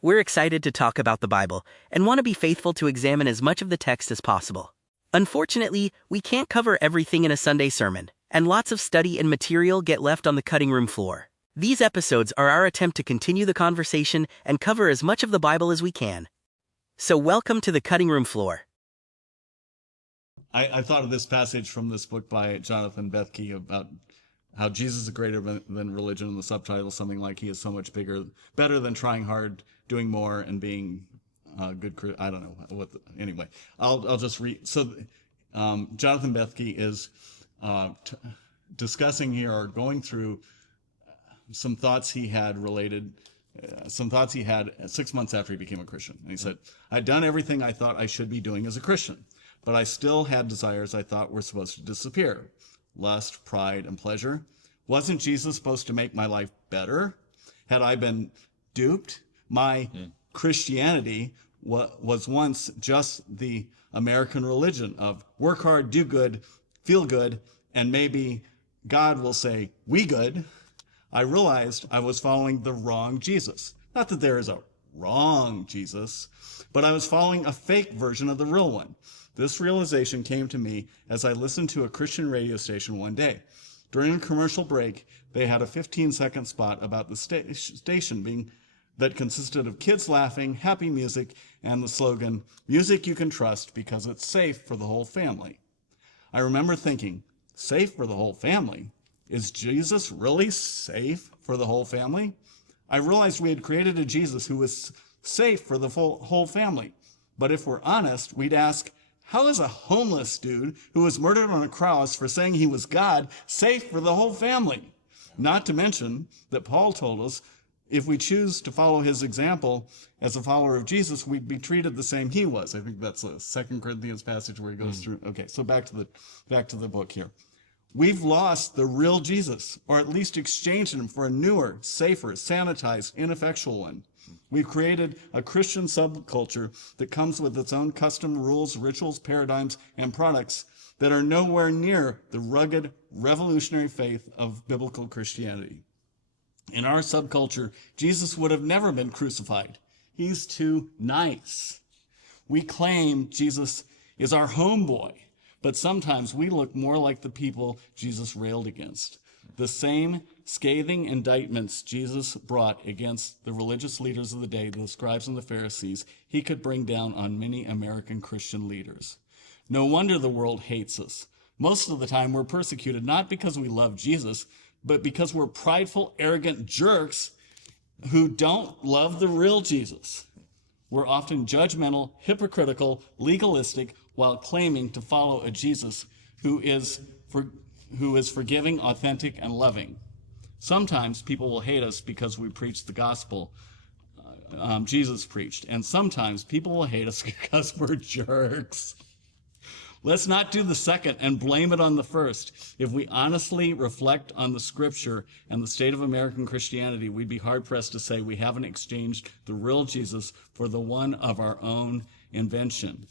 We're excited to talk about the Bible and want to be faithful to examine as much of the text as possible. Unfortunately, we can't cover everything in a Sunday sermon, and lots of study and material get left on the cutting room floor. These episodes are our attempt to continue the conversation and cover as much of the Bible as we can. So welcome to the cutting room floor. I thought of this passage from this book by Jonathan Bethke about how Jesus is greater than religion, and the subtitle something like he is so much better than trying hard, doing more, and being good. I don't know anyway. I'll just read. So Jonathan Bethke is discussing here or going through some thoughts he had 6 months after he became a Christian. And he said, I'd done everything I thought I should be doing as a Christian, but I still had desires I thought were supposed to disappear. Lust, pride, and pleasure. Wasn't Jesus supposed to make my life better? Had I been duped? My Christianity was once just the American religion of work hard, do good, feel good, and maybe God will say, we good. I realized I was following the wrong Jesus. Not that there is a wrong Jesus, but I was following a fake version of the real one. This realization came to me as I listened to a Christian radio station one day. During a commercial break, they had a 15-second spot about the station that consisted of kids laughing, happy music, and the slogan, music you can trust because it's safe for the whole family. I remember thinking, safe for the whole family? Is Jesus really safe for the whole family? I realized we had created a Jesus who was safe for the whole family. But if we're honest, we'd ask, how is a homeless dude who was murdered on a cross for saying he was God safe for the whole family? Not to mention that Paul told us if we choose to follow his example as a follower of Jesus, we'd be treated the same he was. I think that's the 2 Corinthians passage where he goes through. Okay, so back to the book here. We've lost the real Jesus, or at least exchanged him for a newer, safer, sanitized, ineffectual one. We've created a Christian subculture that comes with its own custom rules, rituals, paradigms, and products that are nowhere near the rugged, revolutionary faith of biblical Christianity. In our subculture, Jesus would have never been crucified. He's too nice. We claim Jesus is our homeboy, but sometimes we look more like the people Jesus railed against. The same scathing indictments Jesus brought against the religious leaders of the day, the scribes and the Pharisees, he could bring down on many American Christian leaders. No wonder the world hates us. Most of the time we're persecuted not because we love Jesus, but because we're prideful, arrogant jerks who don't love the real Jesus. We're often judgmental, hypocritical, legalistic, while claiming to follow a Jesus who is forgiving, authentic, and loving. Sometimes people will hate us because we preach the gospel Jesus preached, and sometimes people will hate us because we're jerks. Let's not do the second and blame it on the first. If we honestly reflect on the scripture and the state of American Christianity, we'd be hard-pressed to say we haven't exchanged the real Jesus for the one of our own invention.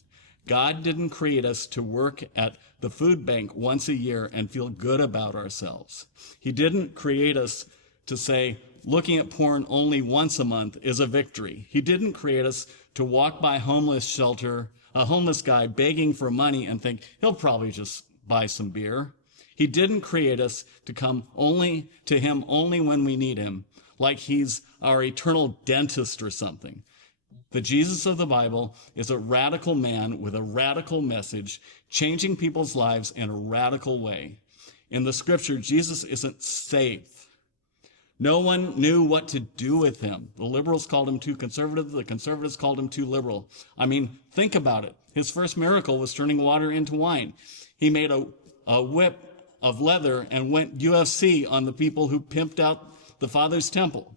God didn't create us to work at the food bank once a year and feel good about ourselves. He didn't create us to say, looking at porn only once a month is a victory. He didn't create us to walk by a homeless guy begging for money and think he'll probably just buy some beer. He didn't create us to come to him only when we need him, like he's our eternal dentist or something. The Jesus of the Bible is a radical man with a radical message, changing people's lives in a radical way. In the scripture, Jesus isn't safe. No one knew what to do with him. The liberals called him too conservative. The conservatives called him too liberal. I mean, think about it. His first miracle was turning water into wine. He made a whip of leather and went UFC on the people who pimped out the Father's temple.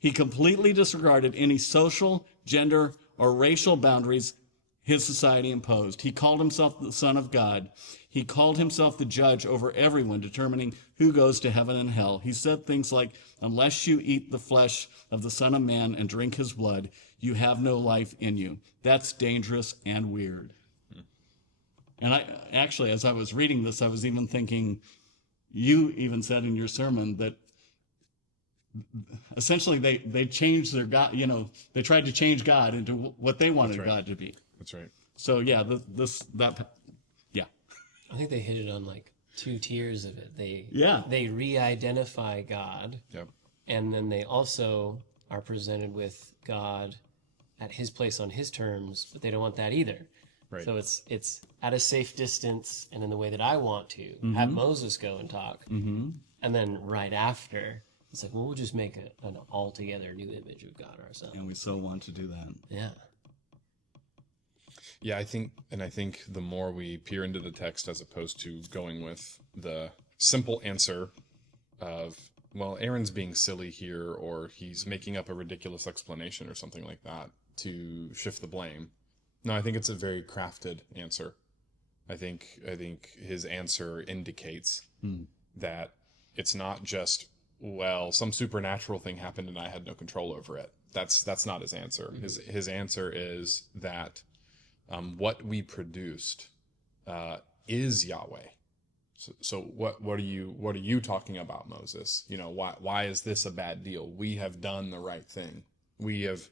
He completely disregarded any social, gender, or racial boundaries his society imposed. He called himself the Son of God. He called himself the judge over everyone, determining who goes to heaven and hell. He said things like, unless you eat the flesh of the Son of Man and drink his blood, you have no life in you. That's dangerous and weird. And as I was reading this, I was even thinking, you even said in your sermon that essentially they changed their God. They tried to change God into what they wanted right. God to be. That's right. So yeah, yeah. I think they hit it on like two tiers of it. Yeah. They re-identify God, Yep. and then they also are presented with God at his place on his terms, but they don't want that either. Right. So it's at a safe distance and in the way that I want to have Moses go and talk. Mm-hmm. And then right after, it's like, well, we'll just make an altogether new image of God ourselves. And we so want to do that. Yeah. Yeah, I think the more we peer into the text as opposed to going with the simple answer of, well, Aaron's being silly here, or he's making up a ridiculous explanation or something like that to shift the blame. No, I think it's a very crafted answer. I think his answer indicates that it's not just, well, some supernatural thing happened and I had no control over it. That's not his answer. His answer is that what we produced is Yahweh. So what are you talking about, Moses? Why is this a bad deal? We have done the right thing. We have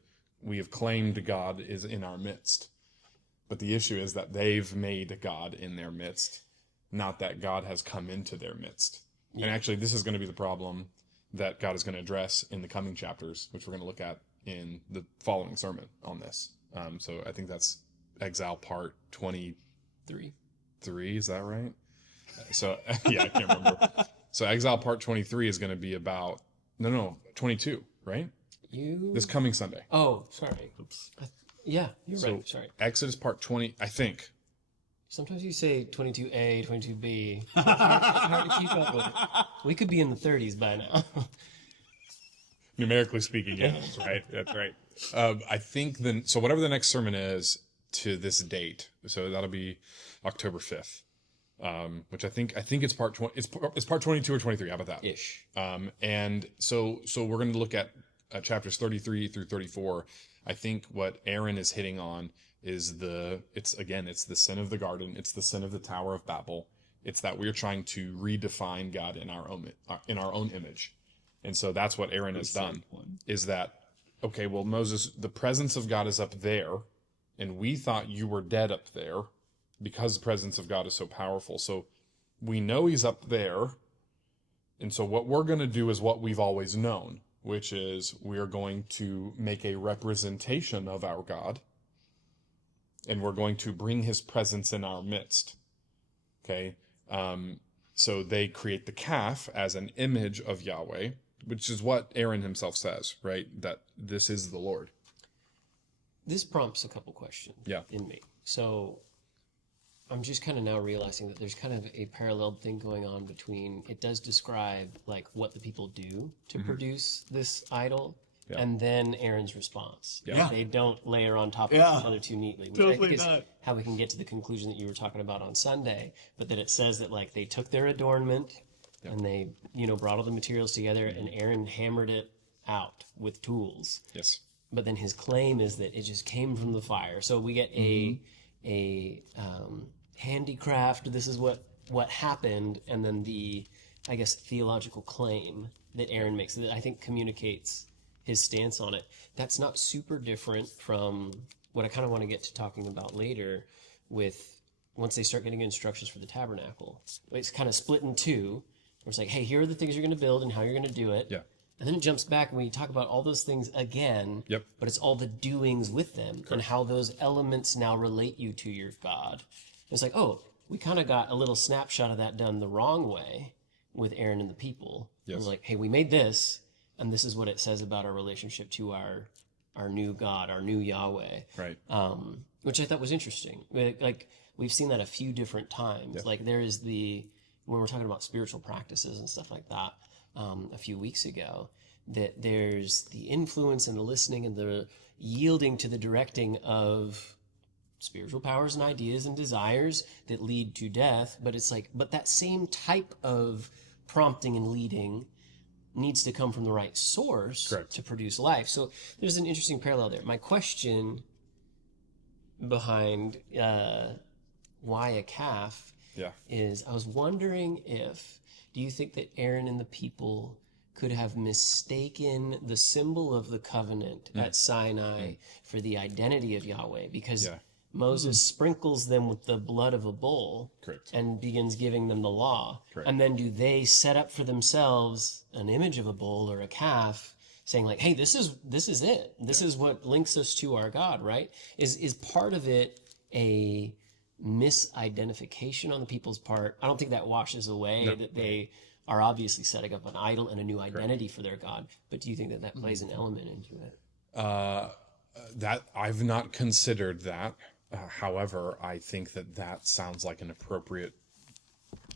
claimed God is in our midst. But the issue is that they've made God in their midst, not that God has come into their midst. Yeah. And actually, this is going to be the problem that God is going to address in the coming chapters, which we're going to look at in the following sermon on this. So I think that's Exile Part 23. Is that right? So, yeah, I can't remember. So Exile Part 23 is going to be about... No, 22, right? This coming Sunday. Oh, sorry. Oops. Yeah, you're right. Sorry. Exodus Part 20, I think. Sometimes you say 22A, 22B. It's hard to keep up with it. We could be in the 30s by now. Numerically speaking, yeah, that's right. That's right. I think so whatever the next sermon is to this date, so that'll be October 5th, which I think it's part 20. It's part 22 or 23. How about that? Ish. And so we're going to look at chapters 33 through 34. I think what Aaron is hitting on is it's the sin of the garden. It's the sin of the Tower of Babel. It's that we're trying to redefine God in our own image. And so that's what Aaron has done, is that, okay, well, Moses, the presence of God is up there, and we thought you were dead up there because the presence of God is so powerful. So we know he's up there, and so what we're going to do is what we've always known, which is we're going to make a representation of our God, and we're going to bring his presence in our midst. Okay? So they create the calf as an image of Yahweh, which is what Aaron himself says, right? That this is the Lord. This prompts a couple questions in me. So I'm just kind of now realizing that there's kind of a parallel thing going on between, it does describe like what the people do to produce this idol, and then Aaron's response. Yeah. They don't layer on top of each other too neatly, which Totally I think is not. how we can get to the conclusion that you were talking about on Sunday, but that it says that like they took their adornment and they, brought all the materials together, and Aaron hammered it out with tools. Yes. But then his claim is that it just came from the fire. So we get a handicraft. This is what happened, and then the, I guess, theological claim that Aaron makes that I think communicates his stance on it. That's not super different from what I kind of want to get to talking about later with once they start getting instructions for the tabernacle. It's kind of split in two. Where it's like, hey, here are the things you're going to build and how you're going to do it. Yeah. And then it jumps back and we talk about all those things again. Yep. But it's all the doings with them and how those elements now relate you to your God. It's like, oh, we kind of got a little snapshot of that done the wrong way with Aaron and the people. Yes. It was like, hey, we made this, and this is what it says about our relationship to our new God, our new Yahweh. Right. Which I thought was interesting. Like, we've seen that a few different times. Yep. Like, there is when we're talking about spiritual practices and stuff like that, a few weeks ago, that there's the influence and the listening and the yielding to the directing of spiritual powers and ideas and desires that lead to death. But it's like, but that same type of prompting and leading needs to come from the right source to produce life. So there's an interesting parallel there. My question behind why a calf is, I was wondering do you think that Aaron and the people could have mistaken the symbol of the covenant at Sinai for the identity of Yahweh, because Moses sprinkles them with the blood of a bull Correct. and begins giving them the law. Correct. And then do they set up for themselves an image of a bull or a calf, saying like, hey, this is it. This is what links us to our God, right? Is part of it a misidentification on the people's part? I don't think that washes away that they are obviously setting up an idol and a new identity for their God. But do you think that plays an element into it? That I've not considered that. However, I think that sounds like an appropriate.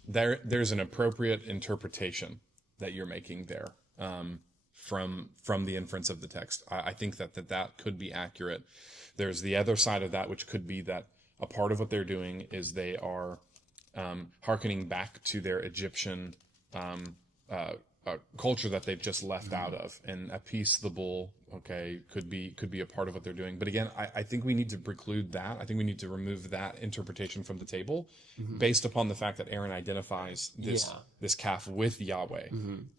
There's an appropriate interpretation that you're making there from the inference of the text. I think that could be accurate. There's the other side of that, which could be that a part of what they're doing is they are hearkening back to their Egyptian culture that they've just left out of, and appease the bull. Okay, could be a part of what they're doing. But again, I think we need to preclude that. I think we need to remove that interpretation from the table, based upon the fact that Aaron identifies this calf with Yahweh.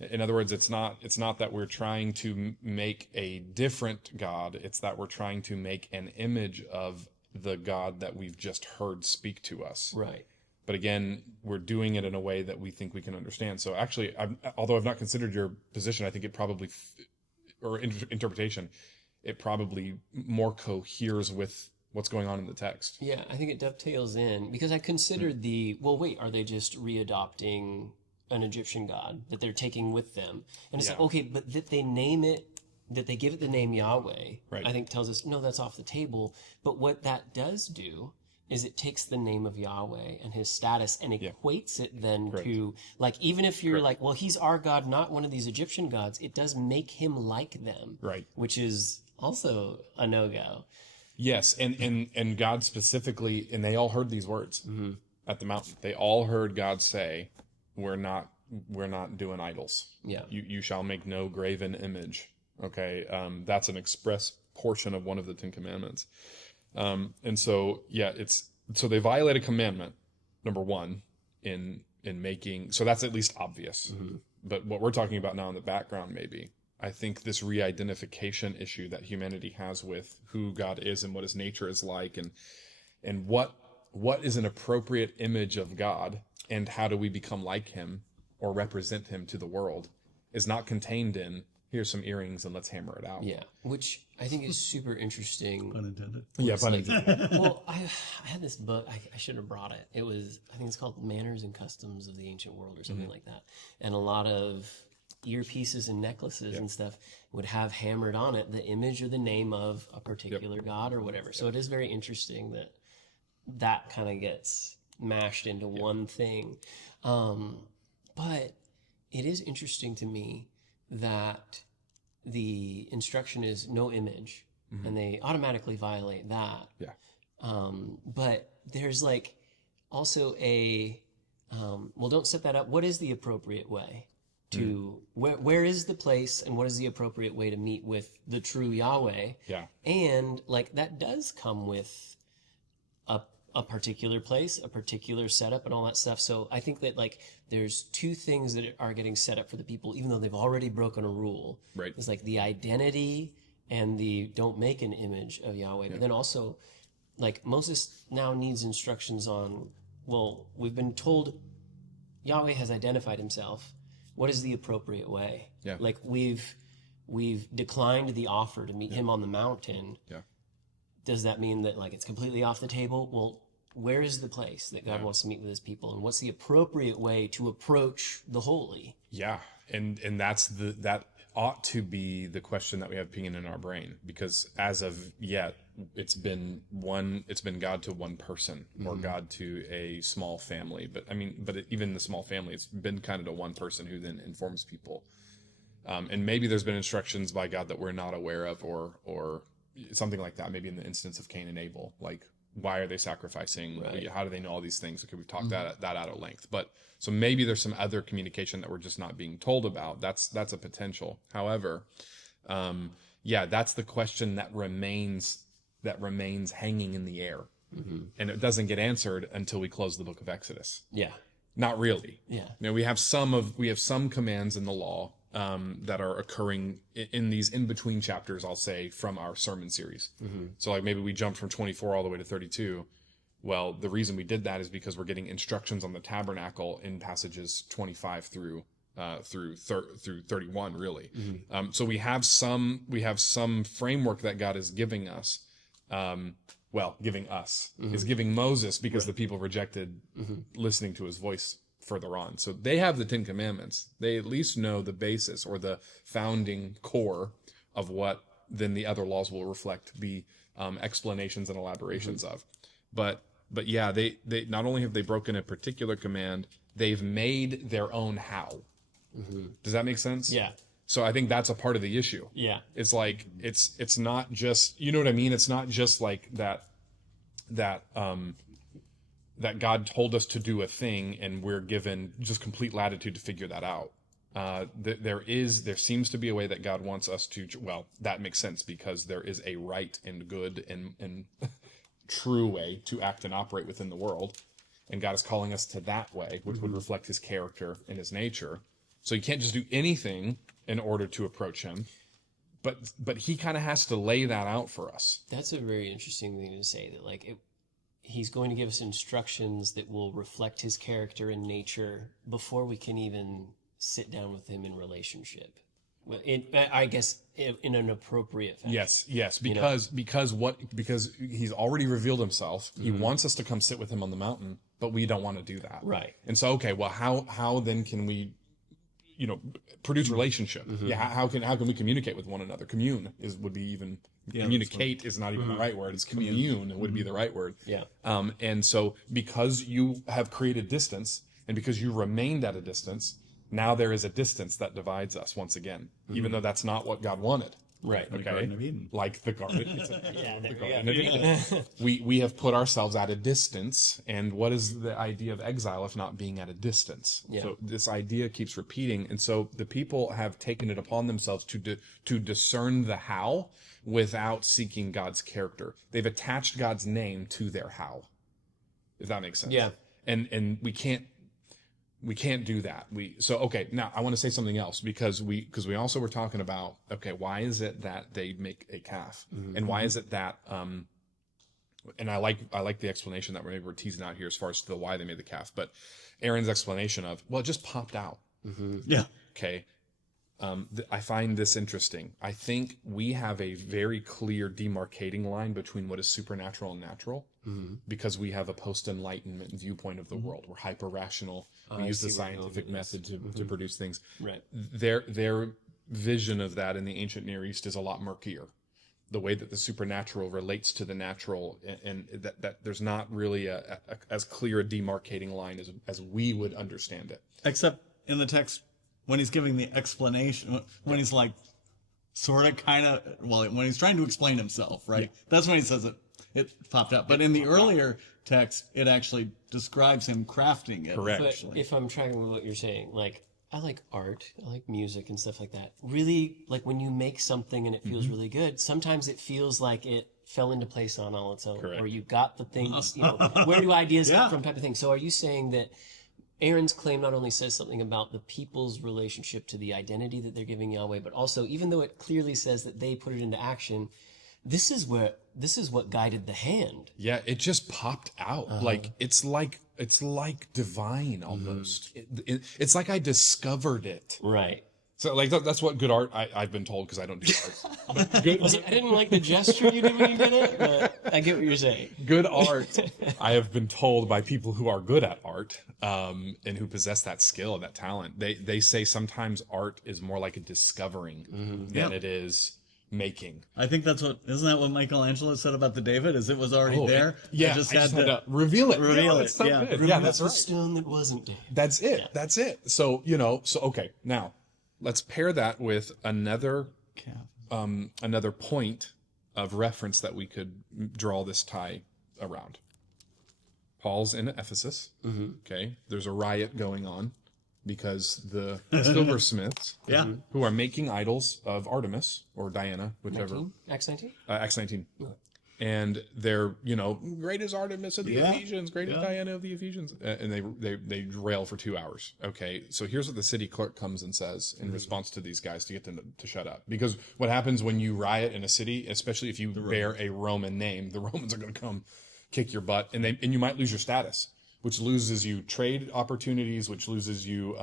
In other words, it's not that we're trying to make a different God. It's that we're trying to make an image of the God that we've just heard speak to us. Right. But again, we're doing it in a way that we think we can understand. So actually, although I've not considered your position, I think it probably, interpretation, it probably more coheres with what's going on in the text. Yeah, I think it dovetails in, because I considered are they just readopting an Egyptian god that they're taking with them? And it's like, okay, but that they name it, that they give it the name Yahweh, I think tells us, no, that's off the table. But what that does do is it takes the name of Yahweh and his status and equates it then to, like, even if you're like, well, he's our God, not one of these Egyptian gods, it does make him like them. Right. Which is also a no-go. Yes, and God specifically, and they all heard these words at the mountain. They all heard God say, we're not doing idols. Yeah. You shall make no graven image. Okay. That's an express portion of one of the 10 Commandments. And so, so they violate a commandment, number one, in making, so that's at least obvious. But what we're talking about now in the background, maybe, I think this re-identification issue that humanity has with who God is and what his nature is like, and what is an appropriate image of God, and how do we become like him or represent him to the world, is not contained in, here's some earrings and let's hammer it out. Yeah, which I think is super interesting. Pun intended. Yeah, pun intended. Well, I had this book. I should have brought it. It was, I think it's called Manners and Customs of the Ancient World or something like that. And a lot of earpieces and necklaces and stuff would have hammered on it the image or the name of a particular god or whatever. So it is very interesting that kind of gets mashed into one thing. But it is interesting to me that the instruction is no image, and they automatically violate that. Yeah. But there's like also a, well, don't set that up. What is the appropriate way to, where is the place, and what is the appropriate way to meet with the true Yahweh? Yeah. And like that does come with a particular place, a particular setup, and all that stuff. So I think that like there's two things that are getting set up for the people, even though they've already broken a rule. Right. It's like the identity and the don't make an image of Yahweh. Yeah. But then also, like Moses now needs instructions on, well, we've been told Yahweh has identified himself. What is the appropriate way? Yeah. Like we've declined the offer to meet him on the mountain. Yeah. Does that mean that like it's completely off the table? Well, where is the place that God wants to meet with his people, and what's the appropriate way to approach the holy? Yeah. And that ought to be the question that we have pinging in our brain, because as of yet, it's been God to one person, or God to a small family. But even the small family, it's been kind of to one person who then informs people. And maybe there's been instructions by God that we're not aware of, or something like that. Maybe in the instance of Cain and Abel, like, why are they sacrificing? Right. How do they know all these things? Okay, we've talked that out at length. But so maybe there's some other communication that we're just not being told about. That's a potential. However, that's the question that remains hanging in the air, and it doesn't get answered until we close the book of Exodus. Yeah, not really. Yeah, we have some commands in the law that are occurring in these in-between chapters, I'll say, from our sermon series. So like maybe we jumped from 24 all the way to 32. Well, the reason we did that is because we're getting instructions on the tabernacle in passages 25 through 31, really. So we have some framework that God is giving us. Is giving Moses, because the people rejected listening to his voice further on. So they have the 10 Commandments. They at least know the basis or the founding core of what then the other laws will reflect the explanations and elaborations of. But yeah, they not only have they broken a particular command, they've made their own how. Does that make sense? Yeah. So I think that's a part of the issue. Yeah. It's like it's not just, you know what I mean? It's not just like that God told us to do a thing and we're given just complete latitude to figure that out. There seems to be a way that God wants us to, well, that makes sense because there is a right and good and true way to act and operate within the world. And God is calling us to that way, which would reflect his character and his nature. So you can't just do anything in order to approach him. But he kind of has to lay that out for us. That's a very interesting thing to say, that like he's going to give us instructions that will reflect his character and nature before we can even sit down with him in relationship. Well, I guess in an appropriate fashion. Yes, because he's already revealed himself. He wants us to come sit with him on the mountain, but we don't want to do that. Right. And so, okay, well, how then can we, produce relationship? Yeah, how can we communicate with one another? Communicate is not even the right word. It's commune would be the right word. Yeah. And so because you have created distance and because you remained at a distance, now there is a distance that divides us once again, even though that's not what God wanted. Right. The Garden of Eden. Like the garden. Yeah, the Garden of Eden. We have put ourselves at a distance, and what is the idea of exile if not being at a distance? Yeah. So this idea keeps repeating, and so the people have taken it upon themselves to discern the how without seeking God's character. They've attached God's name to their how, if that makes sense. Yeah. And we can't do that. Okay, now I want to say something else because we also were talking about, okay, why is it that they make a calf? And why is it that and I like the explanation that we're teasing out here as far as to the why they made the calf, but Aaron's explanation of, well, it just popped out. Yeah. Okay. I find this interesting. I think we have a very clear demarcating line between what is supernatural and natural because we have a post-enlightenment viewpoint of the world. We're hyper-rational. We use the scientific method to produce things. Right. Their vision of that in the ancient Near East is a lot murkier. The way that the supernatural relates to the natural, and that there's not really as clear a demarcating line as we would understand it. Except in the text, when he's giving the explanation, when he's like, sort of, kind of, when he's trying to explain himself, right? Yeah. That's when he says it popped out. But in the earlier text, it actually describes him crafting it. Correct. But if I'm tracking with what you're saying, like, I like art, I like music and stuff like that. Really, like when you make something and it feels really good, sometimes it feels like it fell into place on all its own. Correct. Or you got the things, where do ideas come from type of thing. So are you saying that Aaron's claim not only says something about the people's relationship to the identity that they're giving Yahweh, but also, even though it clearly says that they put it into action, this is what guided the hand. Yeah, it just popped out. Like it's like divine almost. It's like I discovered it. Right. So like that's what good art I've been told because I don't do art. I didn't like the gesture you did when you did it, but I get what you're saying. Good art, I have been told by people who are good at art and who possess that skill and that talent. They say sometimes art is more like a discovering than it is making. I think isn't that what Michelangelo said about the David? Is it was already there? Yeah, I just had to reveal it. Reveal it. So Yeah. good. Remove That's the right. stone that wasn't dead. That's it. Yeah. That's it. So okay. Now, let's pair that with another point of reference that we could draw this tie around. Paul's in Ephesus. Okay, there's a riot going on because the silversmiths, who are making idols of Artemis or Diana, whichever. 19? Acts 19? Acts 19. And they're, great is Artemis of the Yeah. Ephesians, great is Yeah. Diana of the Ephesians. And they rail for 2 hours. Okay, so here's what the city clerk comes and says in response to these guys to get them to shut up. Because what happens when you riot in a city, especially if you bear a Roman name, the Romans are going to come kick your butt, and you might lose your status, which loses you trade opportunities, which loses you,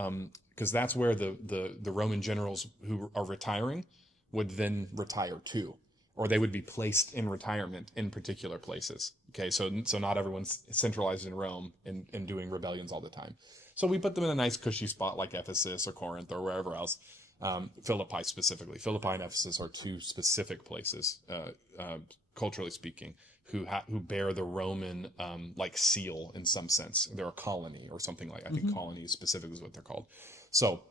because that's where the Roman generals who are retiring would then retire too. Or they would be placed in retirement in particular places. Okay, so not everyone's centralized in Rome and doing rebellions all the time. So we put them in a nice cushy spot like Ephesus or Corinth or wherever else. Philippi specifically. Philippi and Ephesus are two specific places, culturally speaking, who bear the Roman like seal in some sense. They're a colony or something like. I think colony specifically is what they're called. So,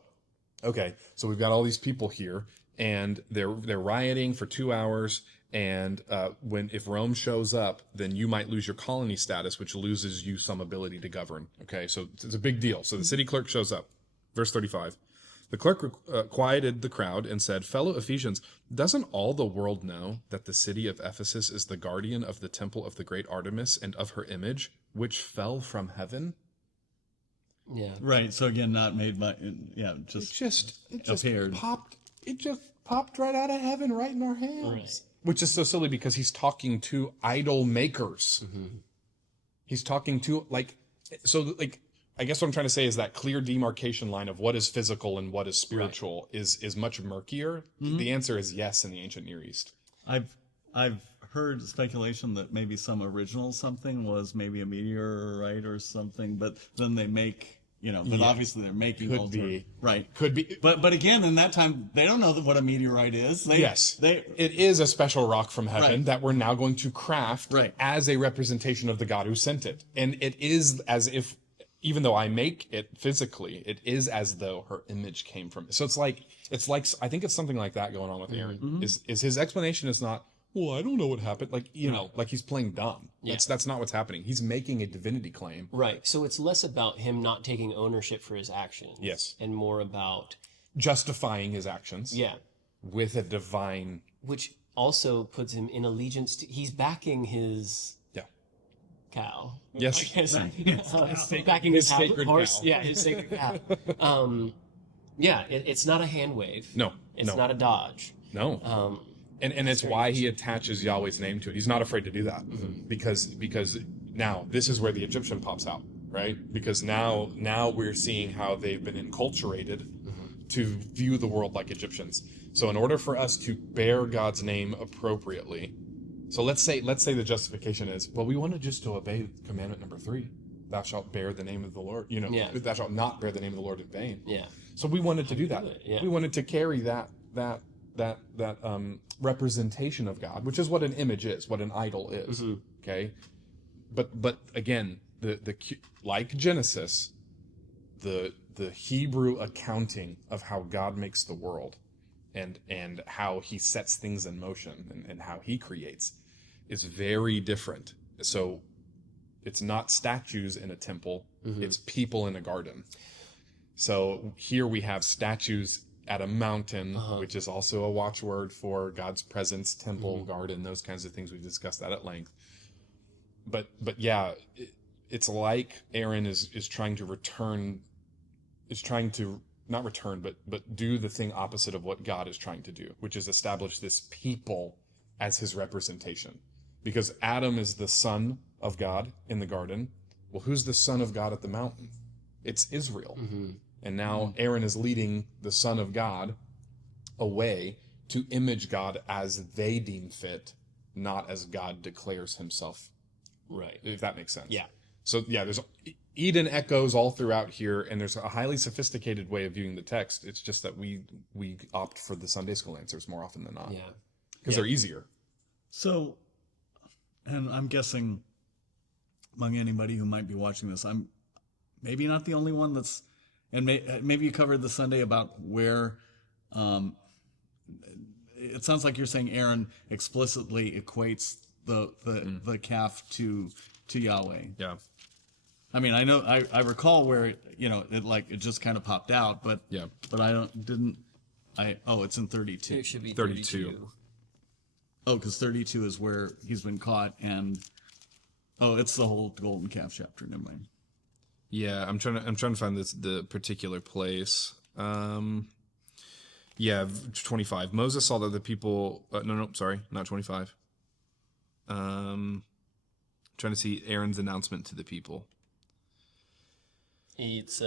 okay, so we've got all these people here. And they're rioting for 2 hours, and if Rome shows up, then you might lose your colony status, which loses you some ability to govern. Okay, so it's a big deal. So the city clerk shows up. Verse 35. The clerk quieted the crowd and said, "Fellow Ephesians, doesn't all the world know that the city of Ephesus is the guardian of the temple of the great Artemis and of her image, which fell from heaven?" Yeah. Right. So again, not made by, It just just appeared. popped. It just popped right out of heaven, right in our hands. Right. Which is so silly because he's talking to idol makers. He's talking to I guess what I'm trying to say is that clear demarcation line of what is physical and what is spiritual is much murkier. The answer is yes in the ancient Near East. I've heard speculation that maybe some original something was maybe a meteorite or something, but then they make, but obviously they're making Could be. Right. Could be. But again, in that time, they don't know what a meteorite is. It is a special rock from heaven Right. that we're now going to craft Right. as a representation of the God who sent it. And it is as if, even though I make it physically, it is as though her image came from it. So it's like I think it's something like that going on with Aaron. Is his explanation is not, well, I don't know what happened. Like he's playing dumb. Yeah. That's not what's happening. He's making a divinity claim. Right. So it's less about him not taking ownership for his actions. Yes. And more about, Justifying his actions. yeah, With a divine. which also puts him in allegiance to, he's backing his Yeah. cow. Yes. I guess. Backing his sacred horse. cow. Yeah, his sacred cow. It's not a hand wave. No. It's no. not a dodge. No. And it's why he attaches Yahweh's name to it. He's not afraid to do that because now this is where the Egyptian pops out, right? Because now we're seeing how they've been enculturated to view the world like Egyptians. So in order for us to bear God's name appropriately, so let's say the justification is, well, we wanted just to obey commandment number 3. Thou shalt bear the name of the Lord. Thou shalt not bear the name of the Lord in vain. Yeah. So we wanted to do that. Yeah. We wanted to carry that representation of God, which is what an image is, what an idol is. Okay, but again, the like Genesis, the Hebrew accounting of how God makes the world, and how He sets things in motion and how He creates, is very different. So it's not statues in a temple; it's people in a garden. So here we have statues at a mountain, which is also a watchword for God's presence, temple, garden, those kinds of things. We've discussed that at length. But yeah, it's like Aaron is trying to not return, but do the thing opposite of what God is trying to do, which is establish this people as his representation. Because Adam is the son of God in the garden. Well, who's the son of God at the mountain? It's Israel. And now Aaron is leading the Son of God away to image God as they deem fit, not as God declares himself. Right. If that makes sense. Yeah. So yeah, there's Eden echoes all throughout here, and there's a highly sophisticated way of viewing the text. It's just that we opt for the Sunday school answers more often than not. Yeah. Because they're easier. So, and I'm guessing among anybody who might be watching this, I'm maybe not the only one that's, and maybe you covered the Sunday about where, it sounds like you're saying Aaron explicitly equates the calf to Yahweh. Yeah. I mean, I know, I recall where, it just kind of popped out, but Yeah. but it's in 32. It should be 32. Oh, because 32 is where he's been caught, and it's the whole golden calf chapter. Never mind. Yeah, I'm trying to find the particular place. Yeah, 25. Moses saw that the people. No, sorry, not 25. Trying to see Aaron's announcement to the people. It's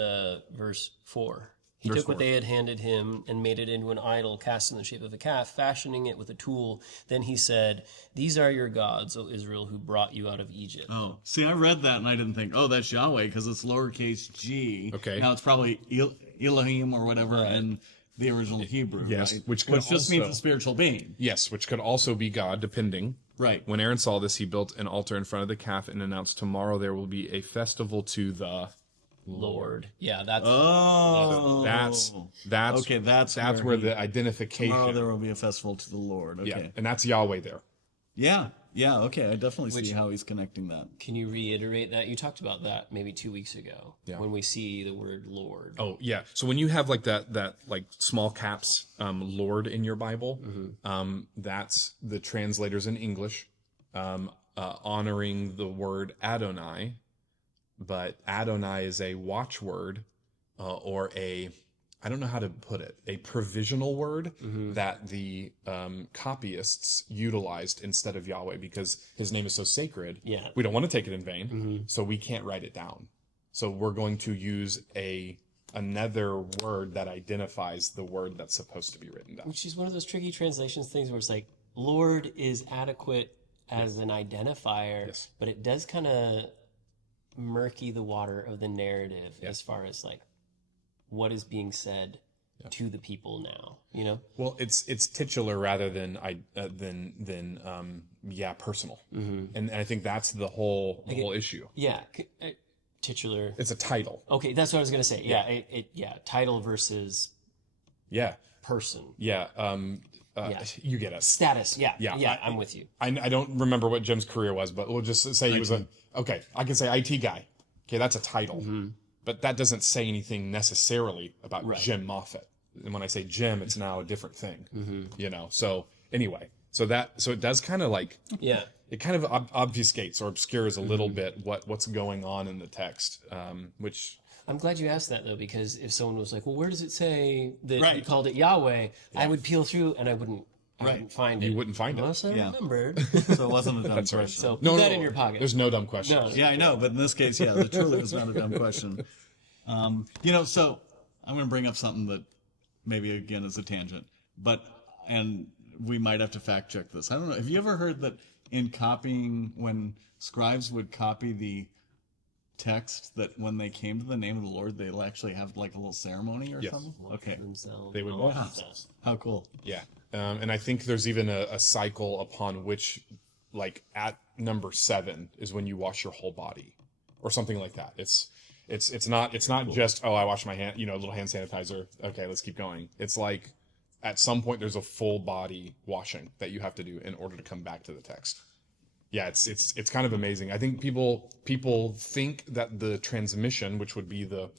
verse 4. He took what they had handed him and made it into an idol cast in the shape of a calf, fashioning it with a tool. Then he said, "These are your gods, O Israel, who brought you out of Egypt." Oh, see, I read that and I didn't think, oh, that's Yahweh, because it's lowercase g. Okay. Now it's probably Elohim or whatever in the original Hebrew, Yes, right? which just means a spiritual being. Yes, which could also be God, depending. Right. When Aaron saw this, he built an altar in front of the calf and announced, "Tomorrow there will be a festival to the Lord. Yeah, that's that's okay. That's where the identification. Tomorrow there will be a festival to the Lord. Okay. Yeah, and that's Yahweh there. Yeah. Okay. I definitely see how he's connecting that. Can you reiterate that? You talked about that maybe 2 weeks ago when we see the word Lord. Oh yeah. So when you have like that like small caps Lord in your Bible, that's the translators in English honoring the word Adonai. But Adonai is a watchword or I don't know how to put it, a provisional word that the copyists utilized instead of Yahweh because his name is so sacred. Yeah. We don't want to take it in vain, so we can't write it down. So we're going to use another word that identifies the word that's supposed to be written down. Which is one of those tricky translations things where it's like, Lord is adequate as an identifier, but it does kind of murky the water of the narrative as far as like what is being said to the people now, you know? Well, it's titular rather than personal, and I think that's the whole issue. Yeah, titular. It's a title. Okay, that's what I was gonna say. Yeah, title versus person. Yeah. You get us. Status. Yeah. I'm with you. I don't remember what Jim's career was, but we'll just say he was I can say IT guy. Okay, that's a title. But that doesn't say anything necessarily about Jim Moffitt. And when I say Jim, it's now a different thing. You know. So anyway, so it does kind of like it kind of obfuscates or obscures a little bit what's going on in the text, which. I'm glad you asked that though, because if someone was like, "Well, where does it say that you called it Yahweh?" I would peel through and I wouldn't find it. You wouldn't find it. Unless I remembered. So it wasn't a dumb question. So put that in your pocket. There's no dumb questions. No. Yeah, I know, but in this case, it truly was not a dumb question. So I'm going to bring up something that maybe again is a tangent, and we might have to fact check this. I don't know. Have you ever heard that in copying, when scribes would copy the text, that when they came to the name of the Lord, they'll actually have like a little ceremony or something? Okay. They would wash themselves. How cool. Yeah. And I think there's even a cycle upon which, like at number 7 is when you wash your whole body or something like that. It's not just, I wash my hand, a little hand sanitizer. Okay, let's keep going. It's like at some point there's a full body washing that you have to do in order to come back to the text. Yeah, it's kind of amazing. I think people think that the transmission, which would be the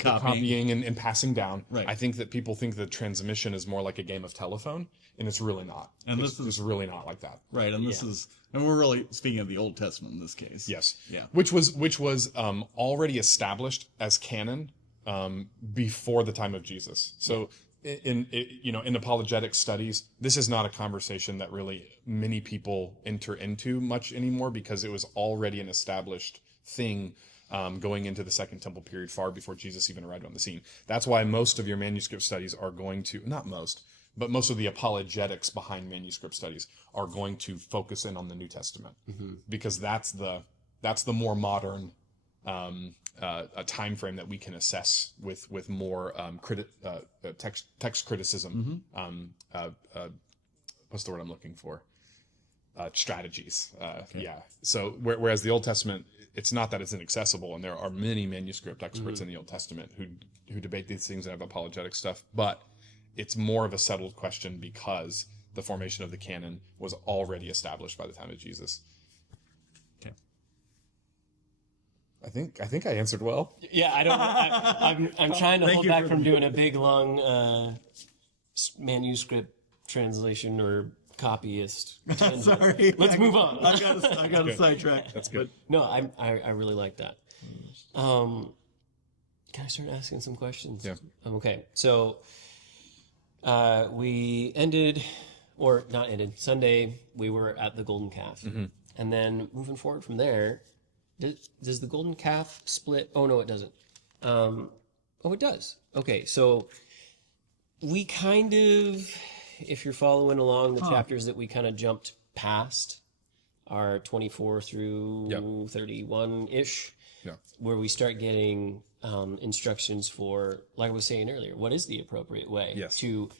copying and passing down. Right. I think that people think that transmission is more like a game of telephone, and it's really not. And this is really not like that. Right, and and we're really speaking of the Old Testament in this case. Yes. Yeah. Which was already established as canon before the time of Jesus. So. In apologetic studies, this is not a conversation that really many people enter into much anymore because it was already an established thing going into the Second Temple period far before Jesus even arrived on the scene. That's why most of your manuscript studies are going to, not most, but most of the apologetics behind manuscript studies are going to focus in on the New Testament because that's the more modern a time frame that we can assess with more text criticism. What's the word I'm looking for? Strategies. Yeah. So whereas the Old Testament, it's not that it's inaccessible, and there are many manuscript experts in the Old Testament who debate these things and have apologetic stuff, but it's more of a settled question because the formation of the canon was already established by the time of Jesus. I think I answered well. Yeah, I don't. I'm trying to hold back from doing a big long manuscript translation or copyist. Sorry. Let's move on. I got a sidetrack. That's good. No, I really like that. Can I start asking some questions? Yeah. Okay. So we ended, or not ended, Sunday, we were at the Golden Calf. And then moving forward from there, does the Golden Calf split? Oh, no, it doesn't. Oh, it does. Okay. So we kind of, if you're following along the chapters that we kind of jumped past, are 24 through 31-ish, where we start getting instructions for, like I was saying earlier, what is the appropriate way to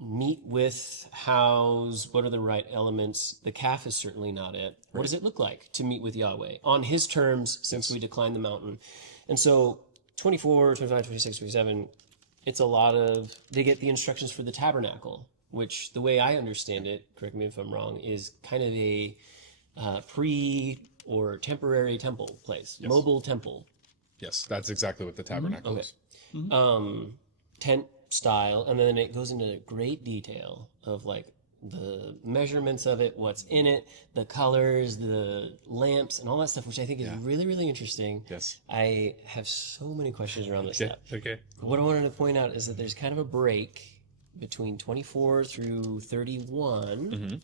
meet with, house, what are the right elements? The calf is certainly not it. What does it look like to meet with Yahweh on his terms since we declined the mountain? And so 24, 25, 26, 27, it's a lot of, they get the instructions for the tabernacle, which the way I understand it, correct me if I'm wrong, is kind of a pre or temporary temple place, mobile temple. Yes, that's exactly what the tabernacle is. Tent style, and then it goes into great detail of like the measurements of it, what's in it, the colors, the lamps, and all that stuff, which I think is really, really interesting. Yes. I have so many questions around this stuff. Okay. What I wanted to point out is that there's kind of a break between 24 through 31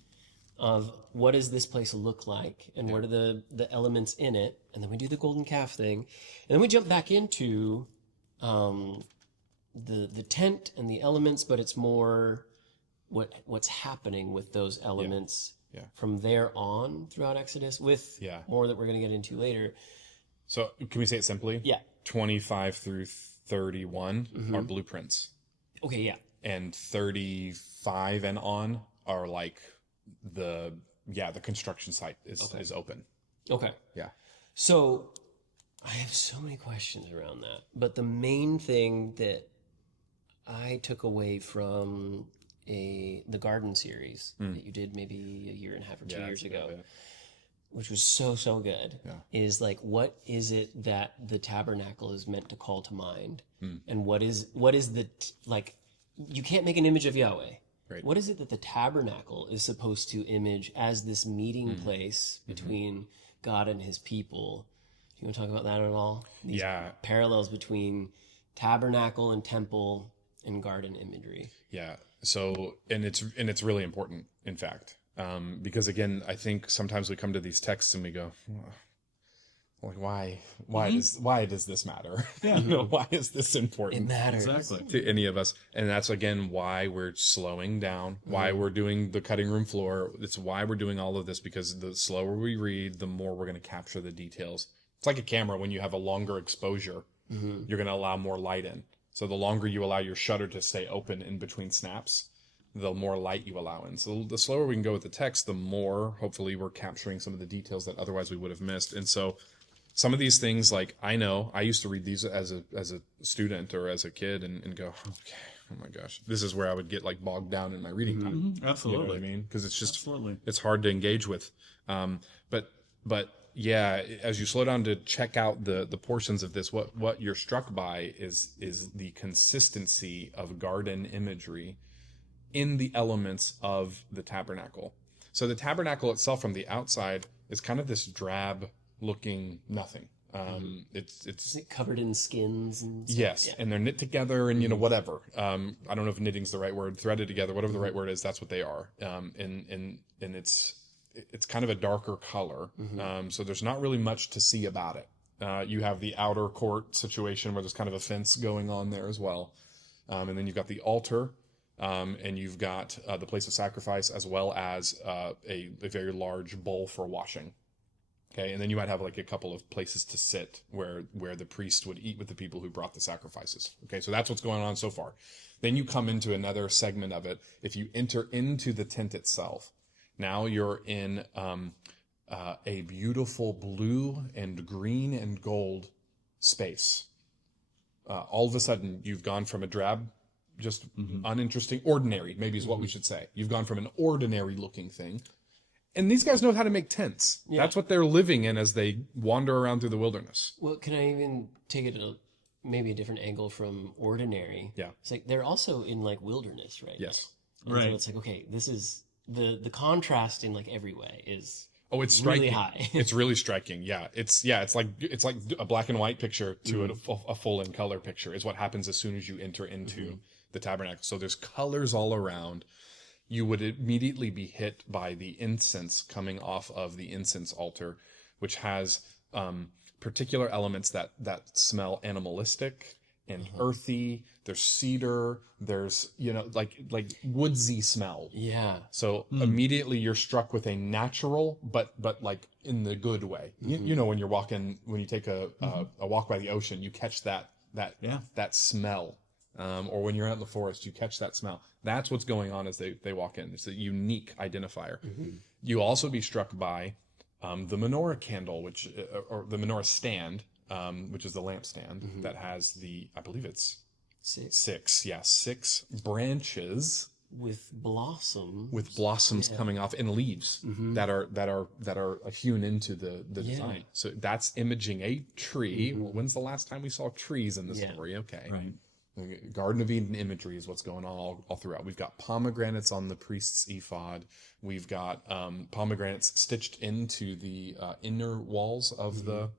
of what does this place look like and what are the elements in it, and then we do the golden calf thing, and then we jump back into the tent and the elements, but it's more what's happening with those elements from there on throughout Exodus, with more that we're going to get into later. So can we say it simply? Yeah. 25 through 31 are blueprints. Okay, yeah. And 35 and on are like the construction site is open. Okay. Yeah. So I have so many questions around that, but the main thing that I took away from the garden series that you did maybe a year and a half or 2 years ago, which was so good, is like, what is it that the tabernacle is meant to call to mind, and what is the like? You can't make an image of Yahweh. Right. What is it that the tabernacle is supposed to image as this meeting place between God and his people? Do you want to talk about that at all? These parallels between tabernacle and temple and garden imagery. Yeah. So, and it's really important, in fact, because again, I think sometimes we come to these texts and we go, like, why does this matter? Why is this important? It matters Exactly. To any of us. And that's again why we're slowing down, why we're doing the cutting room floor. It's why we're doing all of this, because the slower we read, the more we're going to capture the details. It's like a camera. When you have a longer exposure, you're going to allow more light in. So the longer you allow your shutter to stay open in between snaps, the more light you allow in. So the slower we can go with the text, the more hopefully we're capturing some of the details that otherwise we would have missed. And so some of these things, like, I know I used to read these as a student or as a kid and go, okay, oh my gosh, this is where I would get like bogged down in my reading time. Absolutely. You know what I mean? Because it's just, Absolutely. it's hard to engage with. But yeah, as you slow down to check out the portions of this, what you're struck by is the consistency of garden imagery in the elements of the tabernacle. So the tabernacle itself from the outside is kind of this drab looking nothing. It's covered in skins and stuff. Yes, and they're knit together and whatever. I don't know if knitting's the right word, threaded together, whatever the right word is, that's what they are. And it's kind of a darker color. So there's not really much to see about it. You have the outer court situation where there's kind of a fence going on there as well. And then you've got the altar, and you've got the place of sacrifice, as well as a very large bowl for washing. Okay, and then you might have like a couple of places to sit where the priest would eat with the people who brought the sacrifices. Okay, so that's what's going on so far. Then you come into another segment of it. If you enter into the tent itself, now you're in a beautiful blue and green and gold space. All of a sudden, you've gone from a drab, just uninteresting, ordinary, maybe is what we should say. You've gone from an ordinary looking thing. And these guys know how to make tents. Yeah. That's what they're living in as they wander around through the wilderness. Well, can I even take it maybe a different angle from ordinary? Yeah. It's like they're also in like wilderness, right? Yes. And so it's like, okay, this is the contrast in like every way is it's striking. really high. It's really striking. Yeah, it's like a black and white picture to a full in color picture is what happens as soon as you enter into the tabernacle. So there's colors all around. You would immediately be hit by the incense coming off of the incense altar, which has particular elements that smell animalistic and earthy. There's cedar. There's like woodsy smell. Yeah. So immediately you're struck with a natural, but like in the good way. You know when you take a walk by the ocean, you catch that smell. Or when you're out in the forest, you catch that smell. That's what's going on as they walk in. It's a unique identifier. You also be struck by the menorah candle, or the menorah stand, which is the lampstand that has I believe it's six branches with blossoms coming off and leaves that are hewn into the design. So that's imaging a tree. Well, when's the last time we saw trees in the story? Okay. Right. Garden of Eden imagery is what's going on all throughout. We've got pomegranates on the priest's ephod. We've got pomegranates stitched into the inner walls of the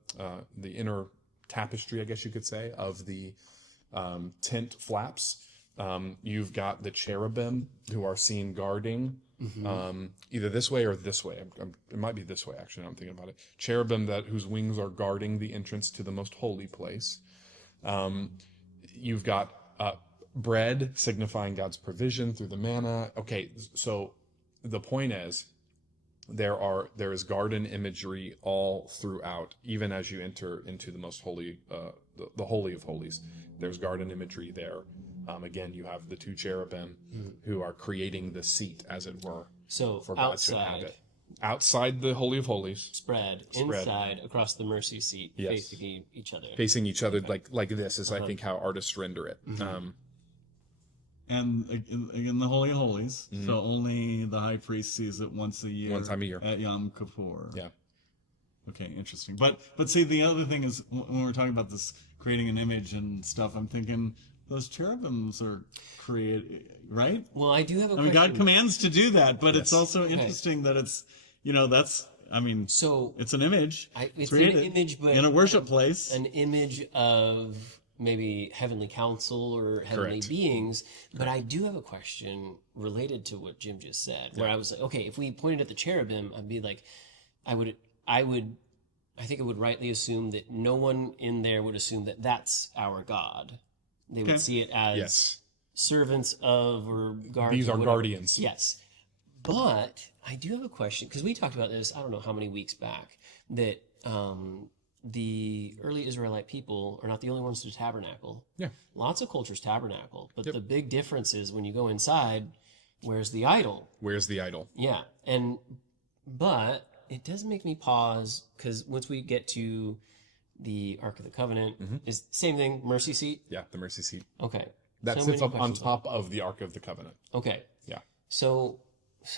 inner tapestry, I guess you could say, of the tent flaps. You've got the cherubim who are seen guarding either this way or this way. It might be this way, actually, now I'm thinking about it. Cherubim whose wings are guarding the entrance to the most holy place. You've got bread signifying God's provision through the manna. Okay, so the point is there is garden imagery all throughout, even as you enter into the most holy, the Holy of Holies. There's garden imagery there. Again, you have the two cherubim who are creating the seat, as it were, so for God to inhabit. Outside the Holy of Holies. Spread inside across the mercy seat, facing each other. Facing each other like this is, I think, how artists render it. And in the Holy of Holies, so only the high priest sees it once a year. One time a year. At Yom Kippur. Yeah. Okay, interesting. But see, the other thing is, when we're talking about this creating an image and stuff, I'm thinking those cherubims are created, right? Well, I do have a question. God commands to do that, but it's also interesting that it's, so it's an image. It's an image, but in a worship place. An image of maybe heavenly counsel or heavenly beings. But I do have a question related to what Jim just said, where I was like, okay, if we pointed at the cherubim, I'd be like, I think it would rightly assume that no one in there would assume that that's our God. They would see it as servants of or guardians. These are guardians. Yes. But I do have a question, because we talked about this, I don't know how many weeks back, that the early Israelite people are not the only ones to tabernacle. Yeah. Lots of cultures tabernacle. But the big difference is when you go inside, where's the idol? Where's the idol? Yeah. But it does make me pause, because once we get to the Ark of the Covenant, is the same thing, mercy seat? Yeah, the mercy seat. Okay. That sits up on top of the Ark of the Covenant. Okay. Yeah. So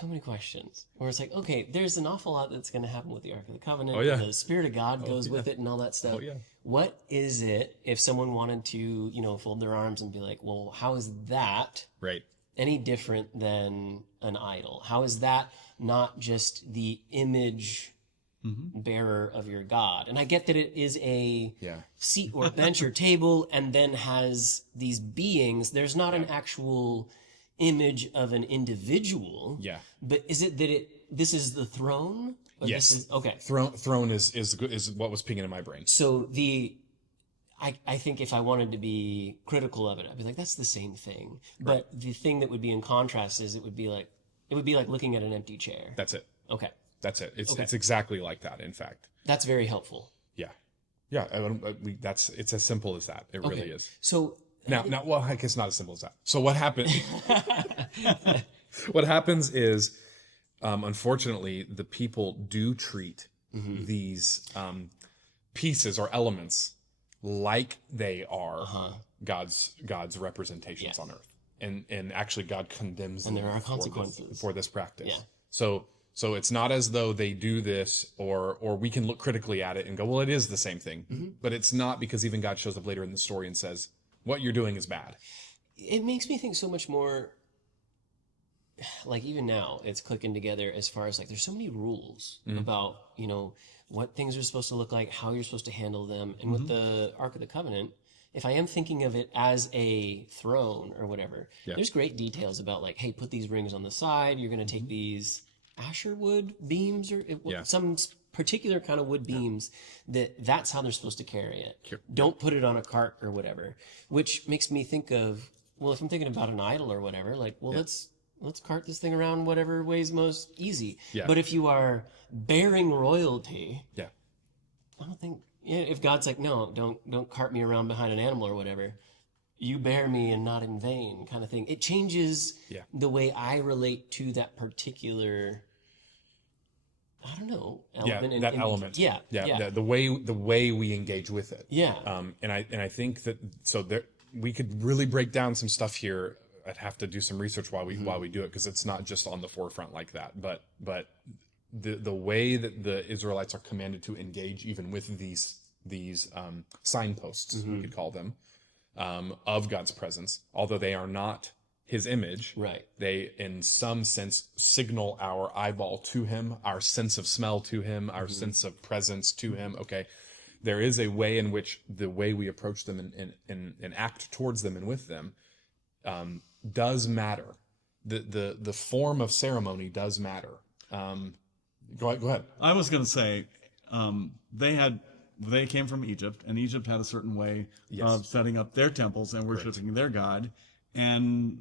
many questions. Where it's like, okay, there's an awful lot that's going to happen with the Ark of the Covenant. Oh, yeah. The Spirit of God goes with it and all that stuff. Oh, yeah. What is it, if someone wanted to, fold their arms and be like, well, how is that any different than an idol? How is that not just the image bearer of your God? And I get that it is a seat or bench or table and then has these beings. There's not an actual image of an individual. Yeah. But is it that this is the throne? Or Yes. This is, okay. Throne is what was pinging in my brain. So I think if I wanted to be critical of it, I'd be like, that's the same thing. Right. But the thing that would be in contrast is it would be like looking at an empty chair. That's it. Okay. It's exactly like that, in fact. That's very helpful. Yeah. Yeah. It's as simple as that. It really is. So Now, well, I guess not as simple as that. So what happened? What happens is, unfortunately, the people do treat these pieces or elements like they are God's representations on earth, and actually God condemns them. And there are consequences for this practice. Yeah. So it's not as though they do this, or we can look critically at it and go, well, it is the same thing, but it's not, because even God shows up later in the story and says, what you're doing is bad. It makes me think so much more like even now it's clicking together as far as like there's so many rules about, you know, what things are supposed to look like, how you're supposed to handle them. And with the Ark of the Covenant, if I am thinking of it as a throne or whatever, there's great details about like, hey, put these rings on the side. You're going to take these Asher wood beams or some particular kind of wood beams that's how they're supposed to carry it. Don't put it on a cart or whatever, which makes me think of, well, if I'm thinking about an idol or whatever, like, well, let's cart this thing around whatever way's most easy. But if you are bearing royalty, I don't think, if God's like, no, don't cart me around behind an animal or whatever, you bear me and not in vain kind of thing. It changes the way I relate to that particular, I don't know, element. Element. The way we engage with it. And I think that, so there, we could really break down some stuff here. I'd have to do some research while we do it, because it's not just on the forefront like that. But the way that the Israelites are commanded to engage, even with these signposts, we could call them, of God's presence, although they are not His image, they in some sense signal our eyeball to Him, our sense of smell to Him, our sense of presence to Him. Okay, there is a way in which the way we approach them and act towards them and with them does matter. The form of ceremony does matter. Go ahead. I was going to say, they came from Egypt, and Egypt had a certain way of setting up their temples and worshiping their God. And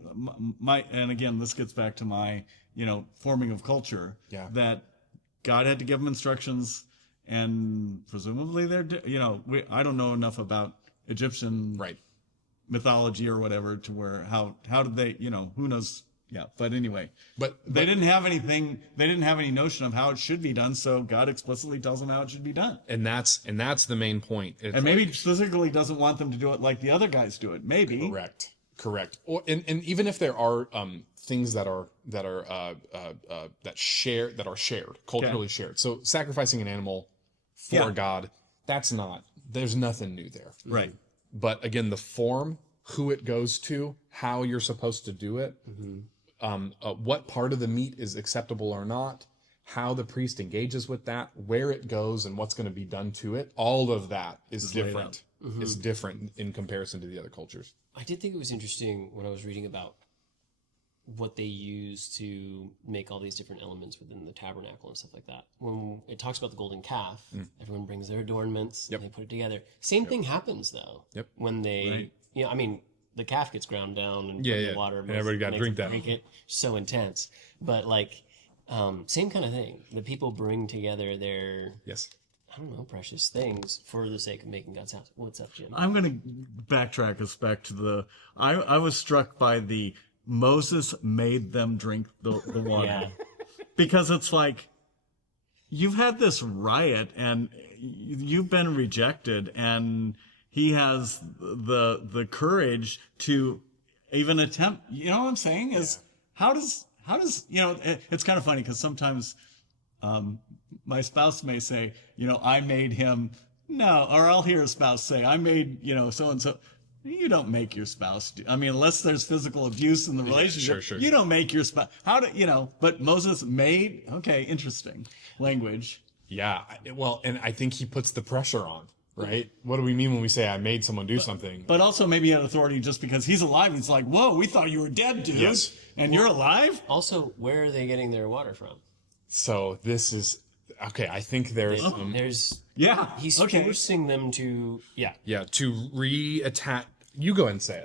and again, this gets back to my, forming of culture, that God had to give them instructions, and presumably I don't know enough about Egyptian mythology or whatever to where how did they, who knows. But anyway, but they didn't have anything. They didn't have any notion of how it should be done. So God explicitly tells them how it should be done. And that's the main point. And maybe specifically doesn't want them to do it like the other guys do it. Maybe. Correct. Or and even if there are things that are shared, culturally shared. So sacrificing an animal for God, there's nothing new there. Right. But again, the form, who it goes to, how you're supposed to do it, what part of the meat is acceptable or not, how the priest engages with that, where it goes, and what's going to be done to it, all of that is different. It's different in comparison to the other cultures. I did think it was interesting when I was reading about what they use to make all these different elements within the tabernacle and stuff like that. When it talks about the golden calf, everyone brings their adornments, and they put it together. Same thing happens, though, when they, the calf gets ground down and put in the water. And everybody got to drink that. Drink it. So intense. But, same kind of thing. The people bring together their... I don't know, precious things for the sake of making God's house. What's up, Jim? I'm going to backtrack us back to I was struck by the Moses made them drink the water. Because it's like, you've had this riot and you've been rejected, and he has the courage to even attempt, you know what I'm saying? How does, it's kind of funny because sometimes, my spouse may say, I made him, or I'll hear a spouse say, I made, so-and-so. You don't make your spouse do, unless there's physical abuse in the relationship, sure. You don't make your spouse, but Moses made, okay, interesting language. Yeah, well, and I think he puts the pressure on, right? What do we mean when we say I made someone do something? But also maybe he had authority just because he's alive. He's like, whoa, we thought you were dead, dude. And you're alive? Also, where are they getting their water from? So this is... Okay, I think there's he's forcing them to to reattach. You go ahead and say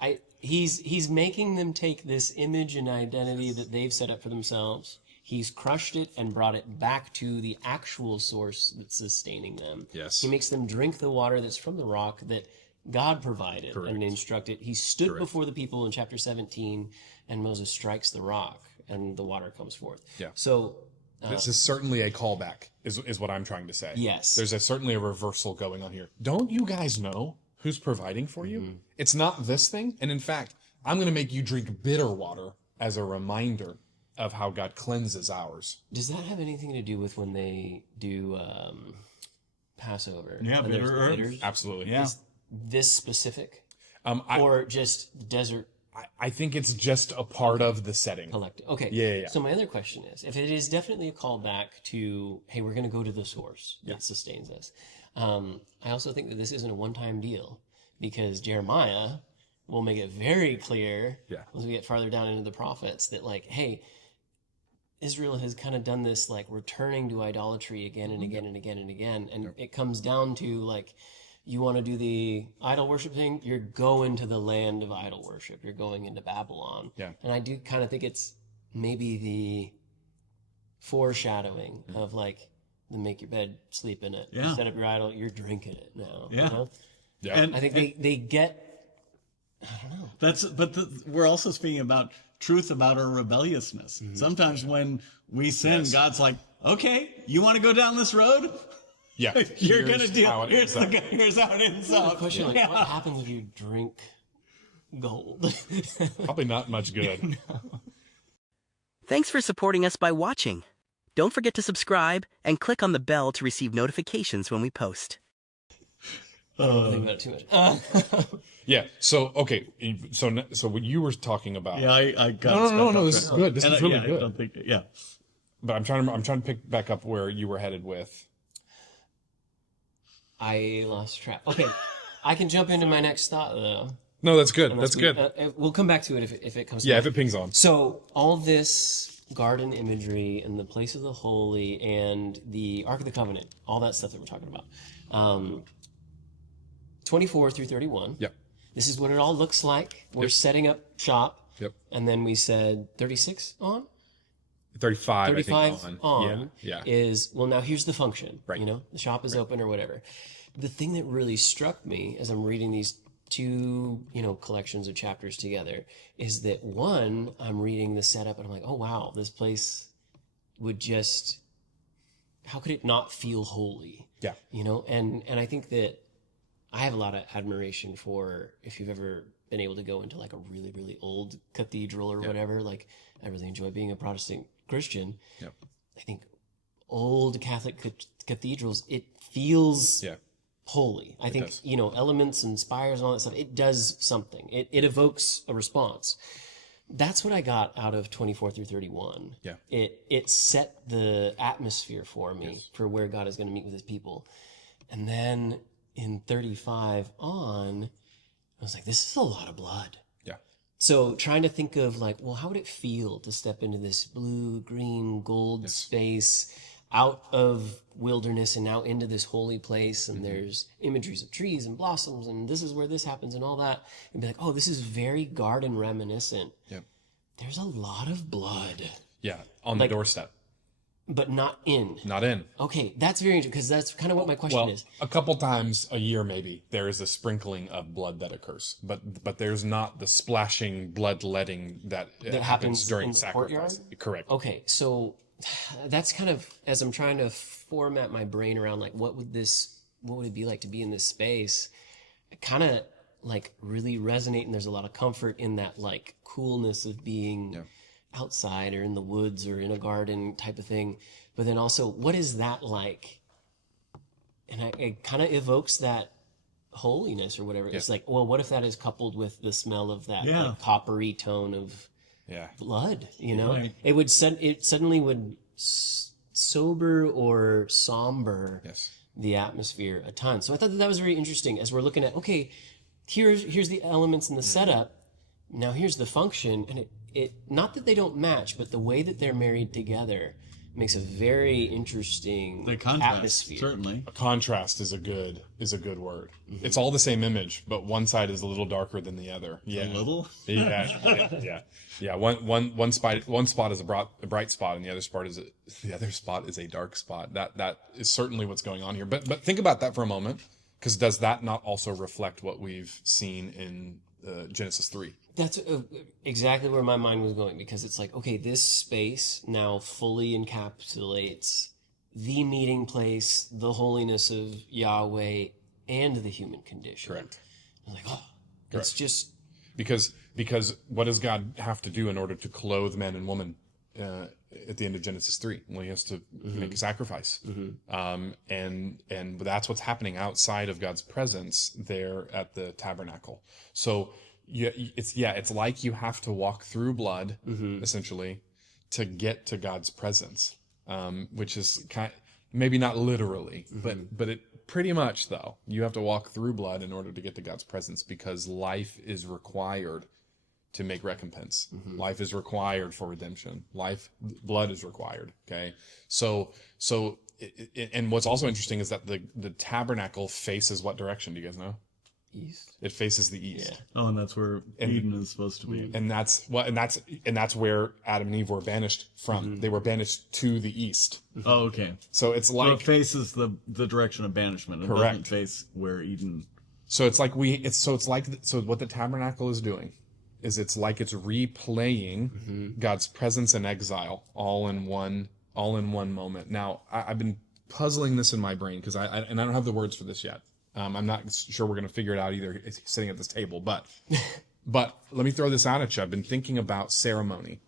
it. He's making them take this image and identity that they've set up for themselves. He's crushed it and brought it back to the actual source that's sustaining them. Yes. He makes them drink the water that's from the rock that God provided and instructed. He stood before the people in chapter 17, and Moses strikes the rock, and the water comes forth. So this is certainly a callback, is what I'm trying to say. Yes. There's certainly a reversal going on here. Don't you guys know who's providing for you? It's not this thing. And in fact, I'm going to make you drink bitter water as a reminder of how God cleanses ours. Does that have anything to do with when they do Passover? Yeah, bitters? Absolutely. Yeah. Is this specific? Or just desert I think it's just a part of the setting. Collective. Okay. Yeah. So my other question is, if it is definitely a callback to, hey, we're going to go to the source that sustains us. I also think that this isn't a one-time deal, because Jeremiah will make it very clear as we get farther down into the prophets that, like, hey, Israel has kind of done this, like, returning to idolatry again and again and again and again. And it comes down to, like, you want to do the idol worship thing, you're going to the land of idol worship. You're going into Babylon. Yeah. And I do kind of think it's maybe the foreshadowing of, like, the make your bed, sleep in it. Yeah. You set up your idol, you're drinking it now. Yeah. You know? Yeah. And I think they get, I don't know. we're also speaking about truth about our rebelliousness. Sometimes when we sin, God's like, okay, you want to go down this road? Yeah. You're going to do how it. it ends up. Here's how it ends up. Question, like, what happens if you drink gold? Probably not much good. Thanks for supporting us by watching. Don't forget to subscribe and click on the bell to receive notifications when we post. I don't think about it too much. Yeah. So okay. So what you were talking about? Yeah, I got No. This is good. This is really I good. don't think, yeah. But I'm trying to pick back up where you were headed with. I lost track. Okay, I can jump into my next thought, though. No, that's good. Unless That's good. We'll come back to it if it comes. Yeah, back. if it pings on. So all this garden imagery and the place of the holy and the Ark of the Covenant, all that stuff that we're talking about, 24 through 31. Yep. This is what it all looks like. We're setting up shop. Yep. And then we said 36 on. 35. 35 I think on Yeah. is, well, now here's the function. Right. You know, the shop is open or whatever. The thing that really struck me as I'm reading these two, collections of chapters together is that, one, I'm reading the setup and I'm like, oh, wow, this place would just, how could it not feel holy? Yeah. And I think that I have a lot of admiration for, if you've ever been able to go into like a really, really old cathedral or whatever, like I really enjoy being a Protestant Christian. Yep. I think old Catholic cathedrals, it feels holy. I think, does. Elements and spires and all that stuff, it does something. It evokes a response. That's what I got out of 24 through 31. Yeah. It set the atmosphere for me for where God is going to meet with his people. And then in 35 on, I was like, this is a lot of blood. Yeah. So trying to think of like, well, how would it feel to step into this blue, green, gold space out of wilderness and now into this holy place, and there's imageries of trees and blossoms, and this is where this happens and all that, and be like, oh, this is very garden reminiscent. Yep. There's a lot of blood. Yeah. On the doorstep. But not in. Not in. Okay, that's very interesting, because that's kind of what my question is. A couple times a year, maybe there is a sprinkling of blood that occurs, but there's not the splashing, bloodletting that happens during in the sacrifice. courtyard? Correct. Okay, so that's kind of, as I'm trying to format my brain around like what would it be like to be in this space, kind of like really resonate, and there's a lot of comfort in that like coolness of being outside or in the woods or in a garden type of thing. But then also, what is that like? And it kind of evokes that holiness or whatever. It's like, well, what if that is coupled with the smell of that like coppery tone of blood, Right. It suddenly would sober or somber the atmosphere a ton. So I thought that was very interesting as we're looking at, okay, here's the elements in the setup. Now here's the function, and it not that they don't match, but the way that they're married together makes a very interesting atmosphere. Certainly. A contrast is a good word. Mm-hmm. It's all the same image, but one side is a little darker than the other. Yeah. A little? Yeah. One spot is a bright spot, and the other spot is a dark spot. That is certainly what's going on here. But think about that for a moment, because does that not also reflect what we've seen in Genesis 3? That's exactly where my mind was going, because it's like, okay, this space now fully encapsulates the meeting place, the holiness of Yahweh, and the human condition. Correct. I was like, oh, that's just... Because what does God have to do in order to clothe man and woman at the end of Genesis 3? Well, he has to make a sacrifice. And that's what's happening outside of God's presence there at the tabernacle. So it's like you have to walk through blood, essentially, to get to God's presence, which is maybe not literally, but it pretty much, though. You have to walk through blood in order to get to God's presence, because life is required to make recompense. Life is required for redemption. Blood is required. Okay. So and what's also interesting is that the tabernacle faces what direction? Do you guys know? East. It faces the east. Yeah. Oh, and that's where Eden is supposed to be. And that's where Adam and Eve were banished from. They were banished to the east. Oh, okay. So it's So like, it faces the direction of banishment. It Correct. doesn't face where Eden. so what the tabernacle is doing is it's like it's replaying God's presence and exile all in one moment. Now, I've been puzzling this in my brain because I don't have the words for this yet. I'm not sure we're going to figure it out either sitting at this table, but let me throw this out at you. I've been thinking about ceremony.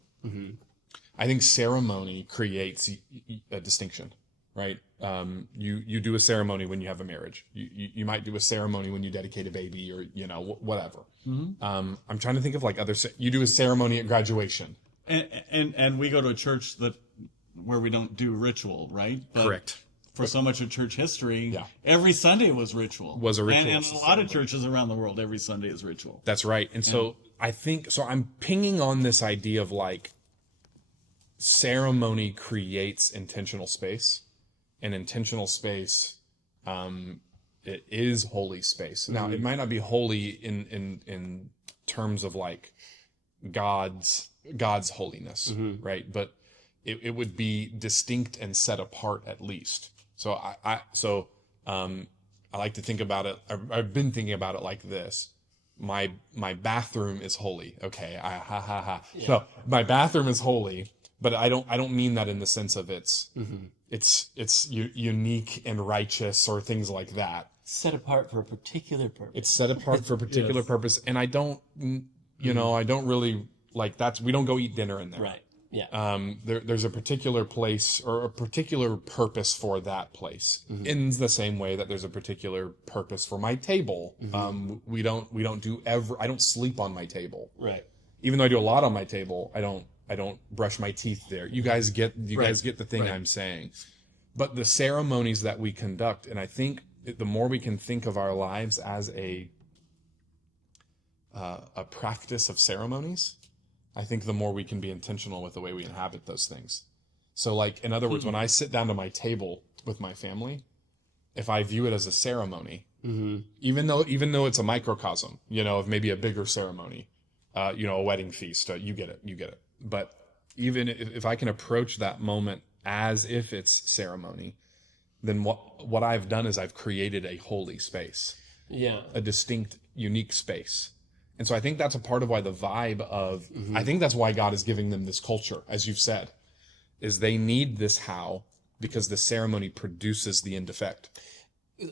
I think ceremony creates a distinction, right? You do a ceremony when you have a marriage. You might do a ceremony when you dedicate a baby, or whatever. I'm trying to think of like you do a ceremony at graduation. And we go to a church where we don't do ritual, right? But Correct. For so much of church history, Yeah. every Sunday was ritual. Was a ritual. And a lot of churches around the world, every Sunday is ritual. That's right. And so I'm pinging on this idea of like ceremony creates intentional space, and intentional space, it is holy space. Now, it might not be holy in terms of like God's holiness, right? But it would be distinct and set apart at least. So I like to think about it. I've been thinking about it like this. My bathroom is holy. Okay. Yeah. No, my bathroom is holy, but I don't mean that in the sense of it's unique and righteous or things like that. Set apart for a particular purpose. It's set apart for a particular purpose. And I don't really like that. We don't go eat dinner in there. Right. Yeah. There's a particular place or a particular purpose for that place. In the same way that there's a particular purpose for my table. We don't do I don't sleep on my table. Right. Even though I do a lot on my table, I don't brush my teeth there. You guys get the thing I'm saying. But the ceremonies that we conduct, and I think the more we can think of our lives as a practice of ceremonies, I think the more we can be intentional with the way we inhabit those things. So like, in other words, when I sit down to my table with my family, if I view it as a ceremony, even though it's a microcosm, of maybe a bigger ceremony, a wedding feast, you get it. But even if I can approach that moment as if it's ceremony, then what I've done is I've created a holy space. Yeah. A distinct, unique space. And so I think that's a part of why the vibe of, I think that's why God is giving them this culture, as you've said, is they need this how, because the ceremony produces the end effect.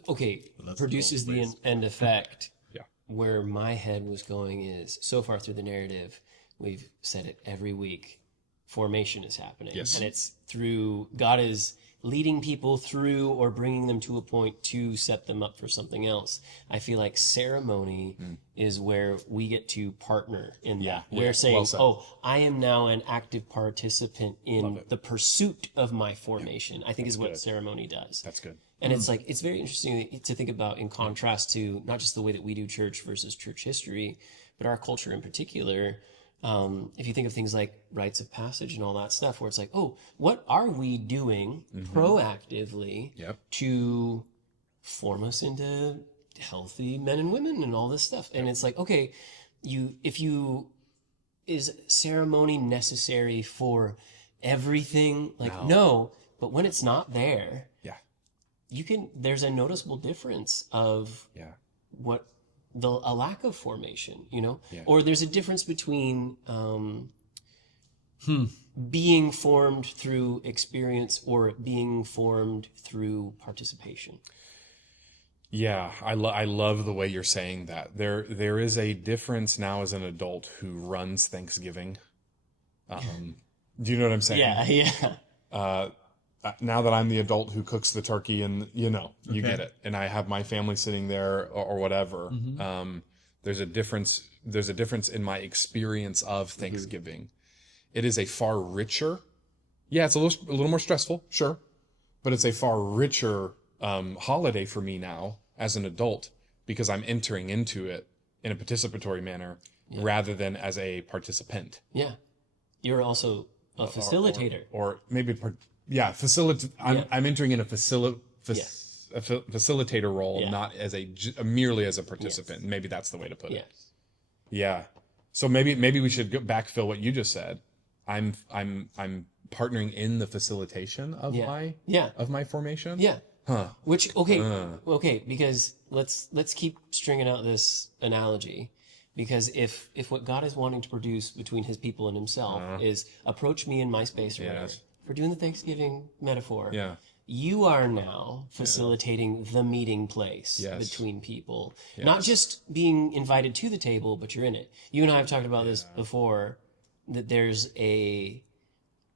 Okay, Well, produces the end effect. Yeah. Where my head was going is, so far through the narrative, we've said it every week, formation is happening. Yes. And it's through, God is leading people through or bringing them to a point to set them up for something else. I feel like ceremony is where we get to partner in that. We're saying, well said. I am now an active participant in the pursuit of my formation, I think is what ceremony does. That's good. And it's like, it's very interesting to think about in contrast to not just the way that we do church versus church history, but our culture in particular. If you think of things like rites of passage and all that stuff, where it's like, what are we doing proactively to form us into healthy men and women and all this stuff? And it's like, okay, is ceremony necessary for everything? Like, no, but when it's not there, there's a noticeable difference of what a lack of formation, or there's a difference between being formed through experience or being formed through participation. Yeah, I love the way you're saying that. There is a difference now as an adult who runs Thanksgiving. Do you know what I'm saying? Yeah. Now that I'm the adult who cooks the turkey and, you get it. And I have my family sitting there or whatever. There's a difference in my experience of Thanksgiving. It is a far richer, it's a little more stressful, sure, but it's a far richer holiday for me now as an adult, because I'm entering into it in a participatory manner rather than as a participant. Yeah. You're also a facilitator. Or maybe, I'm entering in a facilitator role, not as merely as a participant. Maybe that's the way to put it. Yeah. So maybe we should backfill what you just said. I'm partnering in the facilitation of my formation. Yeah. Huh. Which okay, because let's keep stringing out this analogy, because if what God is wanting to produce between his people and himself is approach me in my space or whatever. We're doing the Thanksgiving metaphor. Yeah. You are now facilitating the meeting place between people. Yes. Not just being invited to the table, but you're in it. You and I have talked about this before, that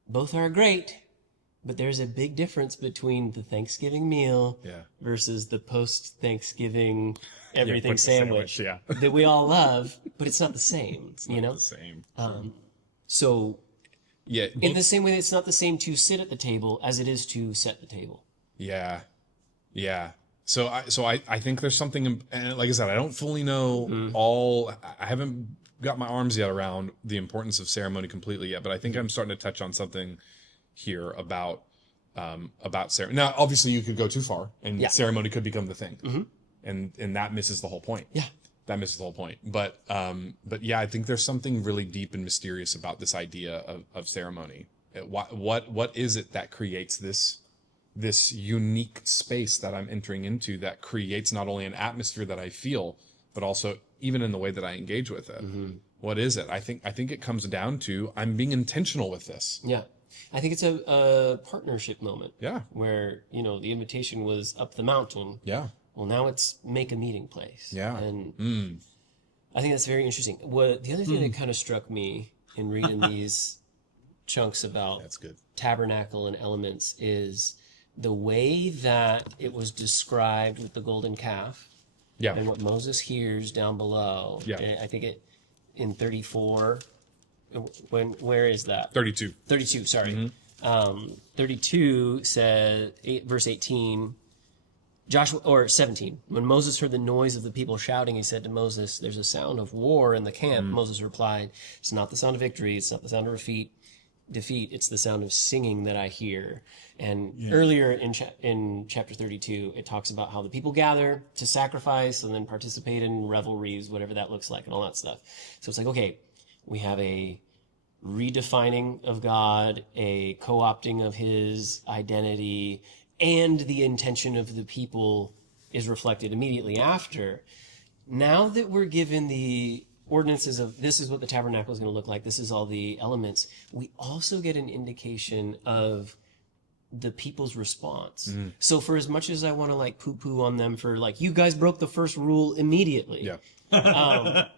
both are great, but there's a big difference between the Thanksgiving meal versus the post-Thanksgiving everything sandwich that we all love, but it's not the same. It's not the same. So... Yeah. In the same way that it's not the same to sit at the table as it is to set the table. Yeah. Yeah. So I think there's something, and like I said, I don't fully know I haven't got my arms yet around the importance of ceremony completely yet, but I think I'm starting to touch on something here about ceremony. Now, obviously you could go too far and ceremony could become the thing. And that misses the whole point. Yeah. That misses the whole point. But yeah, I think there's something really deep and mysterious about this idea of ceremony. What is it that creates this unique space that I'm entering into, that creates not only an atmosphere that I feel, but also even in the way that I engage with it? What is it? I think it comes down to I'm being intentional with this. Yeah. I think it's a partnership moment. Yeah. Where, the invitation was up the mountain. Yeah. Well, now it's make a meeting place. Yeah. And I think that's very interesting. The other thing that kind of struck me in reading these chunks about tabernacle and elements is the way that it was described with the golden calf. Yeah. And what Moses hears down below. Yeah. I think in 34. Where is that? 32. 32, sorry. 32 says, verse 18... 17. When Moses heard the noise of the people shouting, he said to Moses, "There's a sound of war in the camp." Moses replied, "It's not the sound of victory. It's not the sound of defeat. It's the sound of singing that I hear." And earlier in chapter 32, it talks about how the people gather to sacrifice and then participate in revelries, whatever that looks like, and all that stuff. So it's like, okay, we have a redefining of God, a co-opting of his identity, and the intention of the people is reflected immediately after. Now that we're given the ordinances of this is what the tabernacle is going to look like, this is all the elements, we also get an indication of the people's response. So for as much as I want to poo-poo on them for you guys broke the first rule immediately. Yeah.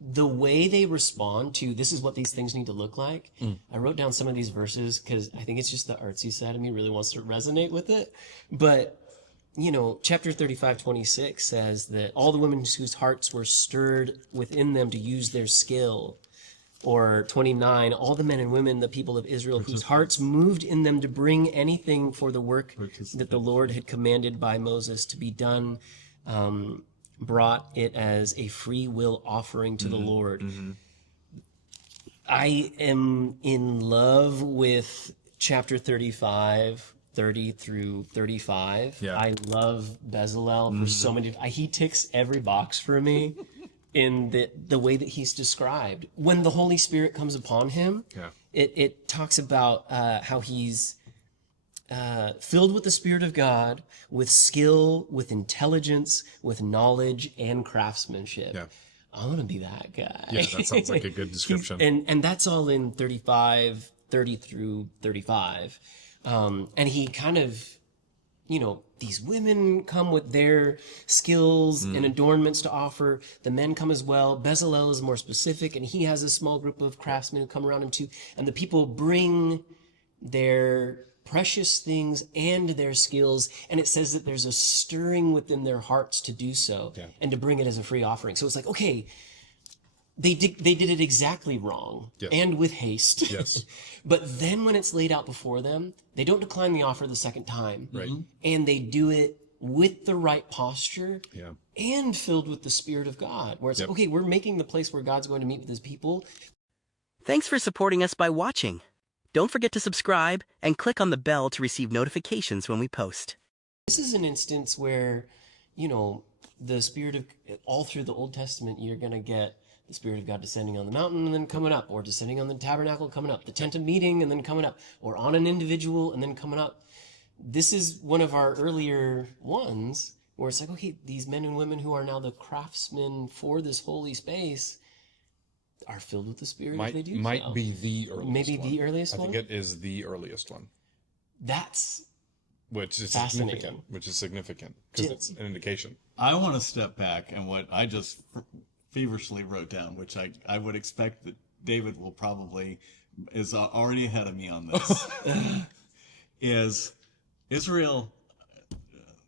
The way they respond to this is what these things need to look like. I wrote down some of these verses because I think it's just the artsy side of me really wants to resonate with it. But, chapter 35:26 says that all the women whose hearts were stirred within them to use their skill. Or 29, all the men and women, the people of Israel, whose hearts moved in them to bring anything for the work that the Lord had commanded by Moses to be done, brought it as a free will offering to the Lord. I am in love with chapter 35, 30 through 35. Yeah. I love Bezalel for so many. He ticks every box for me in the way that he's described. When the Holy Spirit comes upon him, it talks about how he's filled with the Spirit of God, with skill, with intelligence, with knowledge, and craftsmanship. Yeah. I want to be that guy. Yeah, that sounds like a good description. And that's all in 30 through 35. And he kind of, these women come with their skills and adornments to offer. The men come as well. Bezalel is more specific, and he has a small group of craftsmen who come around him too. And the people bring their precious things and their skills, and it says that there's a stirring within their hearts to do so and to bring it as a free offering. So it's like, okay, they did it exactly wrong and with haste. Yes. But then when it's laid out before them, they don't decline the offer the second time. Right. And they do it with the right posture Yeah. and filled with the Spirit of God, where it's like, okay, we're making the place where God's going to meet with his people. Thanks for supporting us by watching. Don't forget to subscribe and click on the bell to receive notifications when we post. This is an instance where, you know, the Spirit of, all through the Old Testament, you're going to get the Spirit of God descending on the mountain and then coming up, or descending on the tabernacle, coming up, the tent of meeting and then coming up, or on an individual and then coming up. This is one of our earlier ones where it's like, okay, these men and women who are now the craftsmen for this holy space are filled with the Spirit as they do Might so. be the earliest Maybe one. the earliest I one? think it is the earliest one. That's Which is fascinating. significant because it's an indication. I want to step back and what I just feverishly wrote down, which I would expect that David will probably is already ahead of me on this, is Israel,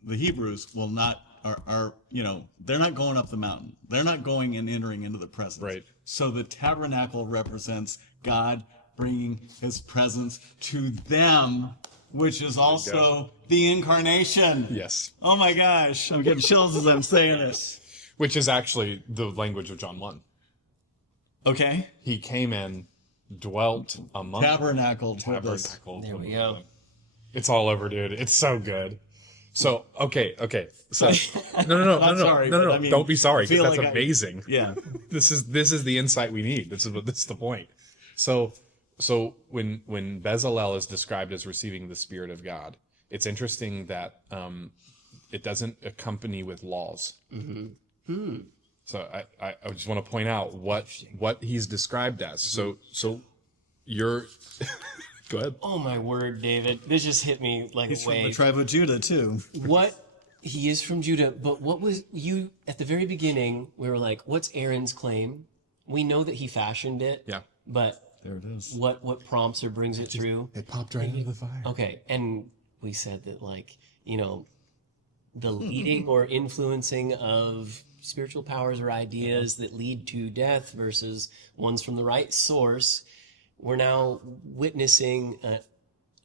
the Hebrews will not, are you know, they're not going up the mountain. They're not going and entering into the presence. Right. So the tabernacle represents God bringing his presence to them, which is also the incarnation. Yes. Oh my gosh, I'm getting chills as I'm saying this. Which is actually the language of John 1. Okay. He came in, dwelt among Tabernacled with us. tabernacle. There we go. It's all over, dude. It's so good. So okay. So no. sorry, but I mean, Don't be sorry, I feel because that's like amazing. Yeah. This is the insight we need. This is the point. So when Bezalel is described as receiving the Spirit of God, it's interesting that it doesn't accompany with laws. So I just want to point out what he's described as. So you're go ahead. Oh my word, David. This just hit me like He's a from the wave. tribe of Judah, too. What he is from Judah, but what was you at the very beginning? We were like, "What's Aaron's claim?" We know that he fashioned it, Yeah. but There it is. what prompts or brings it through? It popped right into the fire. Okay, and we said that, like, you know, the leading or influencing of spiritual powers or ideas that lead to death versus ones from the right source. We're now witnessing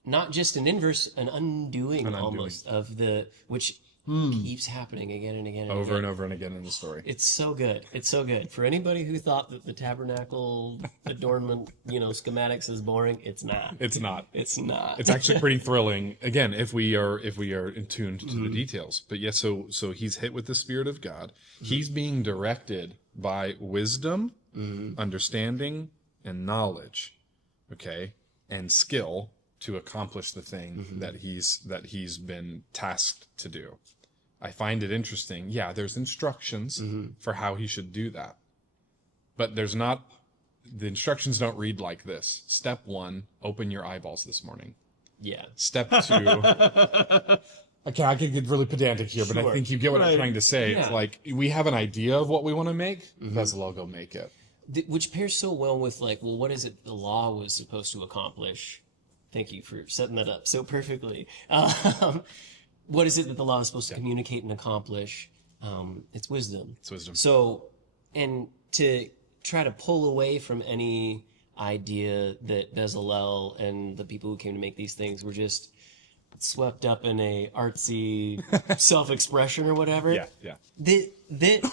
not just an inverse, an undoing almost of the, which keeps happening again and again and Over again. and over and again in the story. It's so good. It's so good. For anybody who thought that the tabernacle adornment, you know, schematics is boring, it's not. It's not. It's not. It's actually pretty thrilling. Again, if we are in tuned to the details. But yes, so he's hit with the Spirit of God. He's being directed by wisdom, understanding, and knowledge, okay, and skill to accomplish the thing that he's been tasked to do. I find it interesting. Yeah, there's instructions for how he should do that, but there's not. The instructions don't read like this. Step 1, open your eyeballs this morning. Yeah. Step 2. Okay, I could get really pedantic here, but I think you get what I'm trying to say. Yeah. It's like, we have an idea of what we want to make. Bezalel, go make it. Which pairs so well with, like, well, what is it the law was supposed to accomplish? Thank you for setting that up so perfectly. What is it that the law is supposed to communicate and accomplish? It's wisdom. It's wisdom. So, and to try to pull away from any idea that Bezalel and the people who came to make these things were just swept up in a artsy self-expression or whatever. Yeah. That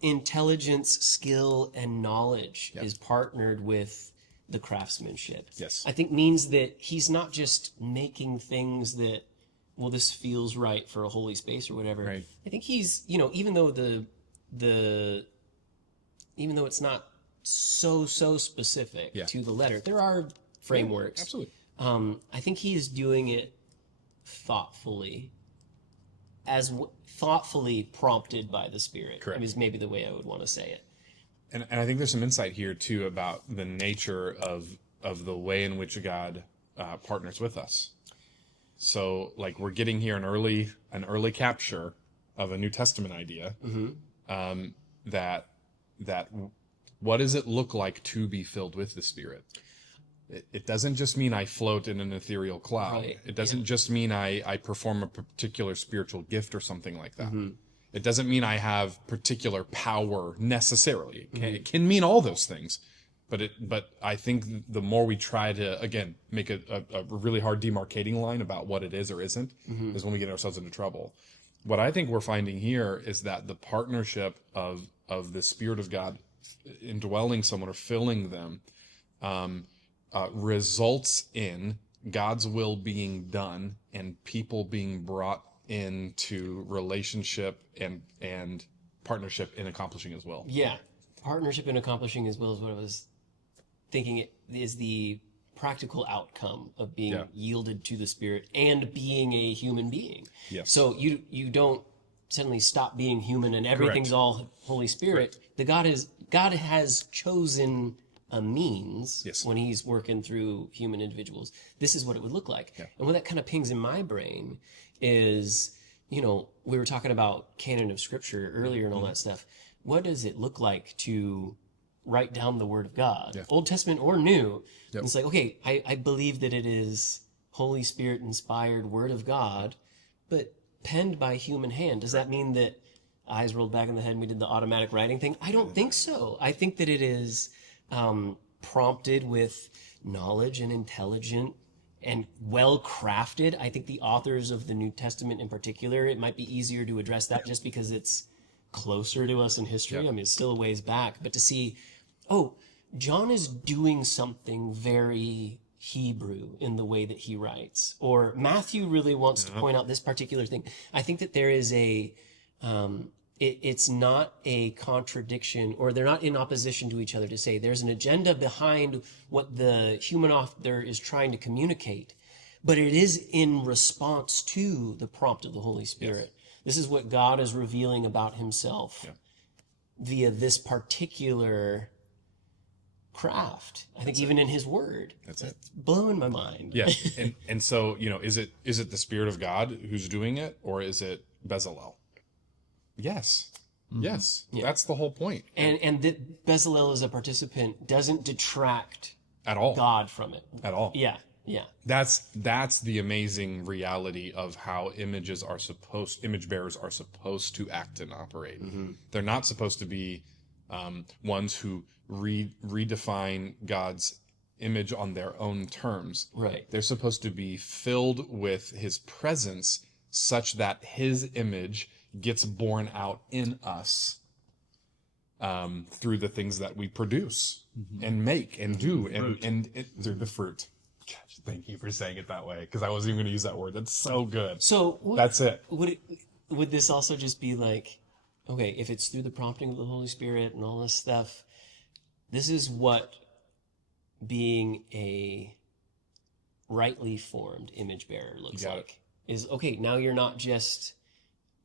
intelligence, skill, and knowledge is partnered with the craftsmanship. Yes. I think means that he's not just making things that, well, this feels right for a holy space or whatever. Right. I think he's, you know, even though even though it's not so specific to the letter, there are frameworks. Absolutely. I think he is doing it thoughtfully, thoughtfully prompted by the Spirit. Correct. Is maybe the way I would want to say it. And I think there's some insight here too about the nature of the way in which God partners with us. So, like, we're getting here an early capture of a New Testament idea. That what does it look like to be filled with the Spirit? It doesn't just mean I float in an ethereal cloud. Right. It doesn't just mean I perform a particular spiritual gift or something like that. Mm-hmm. It doesn't mean I have particular power necessarily. It can mean all those things. But I think the more we try to, again, make a really hard demarcating line about what it is or isn't, is when we get ourselves into trouble. What I think we're finding here is that the partnership of the Spirit of God indwelling someone or filling them results in God's will being done and people being brought into relationship and partnership in accomplishing His will. Yeah. Partnership in accomplishing His will is what I was thinking it is the practical outcome of being yielded to the Spirit and being a human being. Yes. So you don't suddenly stop being human and everything's Correct. all Holy Spirit. God has chosen a means when He's working through human individuals. This is what it would look like. Yeah. And what that kind of pings in my brain is, we were talking about canon of Scripture earlier and all that stuff. What does it look like to write down the Word of God, Old Testament or New? Yep. It's like, okay, I believe that it is Holy Spirit inspired Word of God, but penned by human hand. Does that mean that eyes rolled back in the head and we did the automatic writing thing? I don't think so. I think that it is prompted with knowledge and intelligent and well crafted. I think the authors of the New Testament in particular, it might be easier to address that just because it's closer to us in history. I mean, it's still a ways back, but to see, John is doing something very Hebrew in the way that he writes, or Matthew really wants to point out this particular thing. I think that there is it's not a contradiction, or they're not in opposition to each other to say there's an agenda behind what the human author is trying to communicate, but it is in response to the prompt of the Holy Spirit. Yes. This is what God is revealing about Himself via this particular craft. I think even in His Word. That's blowing my mind. Yeah. And so, is it the Spirit of God who's doing it, or is it Bezalel? Yes. Mm-hmm. Yes. Yeah. That's the whole point. And that Bezalel as a participant doesn't detract at all God from it. At all. Yeah. Yeah. That's the amazing reality of how image bearers are supposed to act and operate. Mm-hmm. They're not supposed to be ones who redefine God's image on their own terms. Right. They're supposed to be filled with His presence such that His image gets born out in us through the things that we produce and make and do and through the fruit. Gosh, thank you for saying it that way, because I wasn't even going to use that word. That's so good. So that's it. Would this also just be like, okay, if it's through the prompting of the Holy Spirit and all this stuff, this is what being a rightly formed image bearer looks like. Is, okay, now you're not just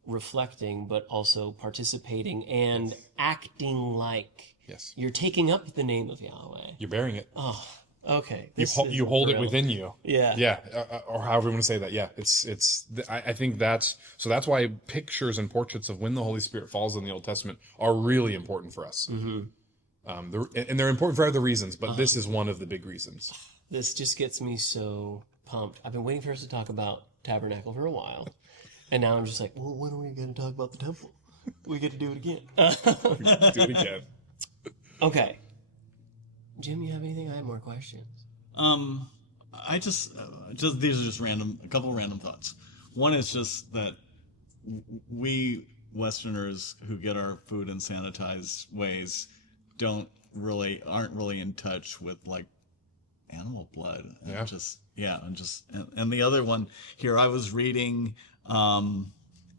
reflecting, but also participating and acting like you're taking up the name of Yahweh. You're bearing it. Oh, okay. You hold it within you. Yeah. Yeah. Or however you want to say that. Yeah. I think that's why pictures and portraits of when the Holy Spirit falls in the Old Testament are really important for us. Mm-hmm. And they're important for other reasons, but this is one of the big reasons. This just gets me so pumped. I've been waiting for us to talk about tabernacle for a while. And now I'm just like, well, when are we going to talk about the temple? We get to do it again. We get to do it again. Okay. Jim, you have anything? I have more questions. I just these are just a couple of random thoughts. One is just that we Westerners who get our food in sanitized ways aren't really in touch with like animal blood. And the other one here, I was reading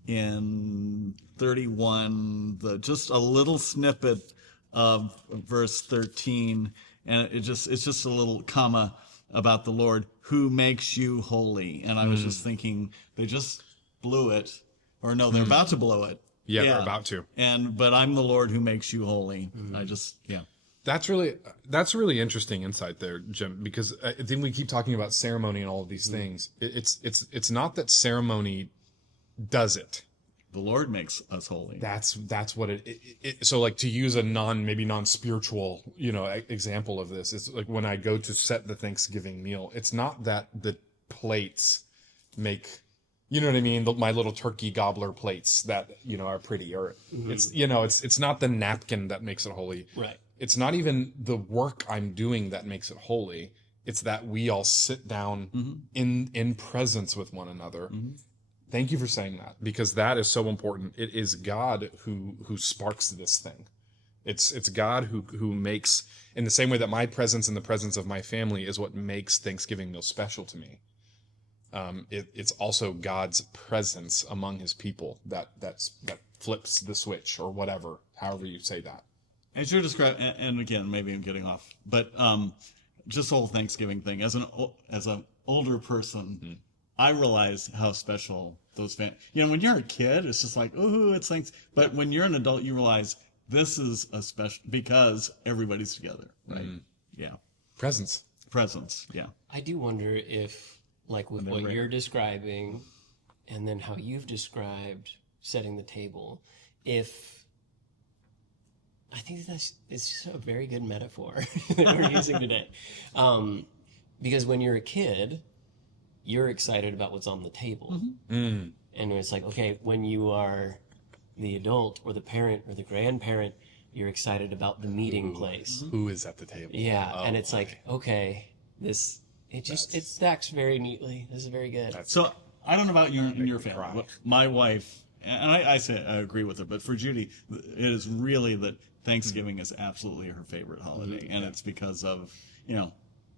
in 31 just a little snippet of verse 13, and it's just a little comma about the Lord who makes you holy. And I was just thinking they just blew it, or no, they're about to blow it. Yeah, they're about to. But I'm the Lord who makes you holy. That's really interesting insight there, Jim, because I think we keep talking about ceremony and all of these things. It's not that ceremony does it. the Lord makes us holy. That's what so like, to use a maybe non-spiritual, example of this, it's like when I go to set the Thanksgiving meal, it's not that the plates make, you know what I mean? My little turkey gobbler plates that, are pretty, or it's not the napkin that makes it holy. Right. It's not even the work I'm doing that makes it holy. It's that we all sit down in presence with one another. Thank you for saying that, because that is so important. It is God who sparks this thing. It's God who makes, in the same way that my presence and the presence of my family is what makes Thanksgiving meal special to me. It's also God's presence among his people that flips the switch, or whatever, however you say that. As you're describing, and again, maybe I'm getting off, but just the whole Thanksgiving thing, as an older person, I realize how special those when you're a kid, it's just like, ooh, it's things. But when you're an adult, you realize this is a special, because everybody's together, right? Yeah. Presence, yeah. I do wonder if, like with what you're describing, and then how you've described setting the table, I think it's just a very good metaphor that we're using today. Because when you're a kid, you're excited about what's on the table. And it's like, okay, when you are the adult or the parent or the grandparent, you're excited about the meeting place. Who is at the table? Yeah, and it's like, okay, it stacks very neatly. This is very good. So I don't know about you and your family. But my wife, and I say I agree with her, but for Judy, it is really that Thanksgiving is absolutely her favorite holiday, and it's because of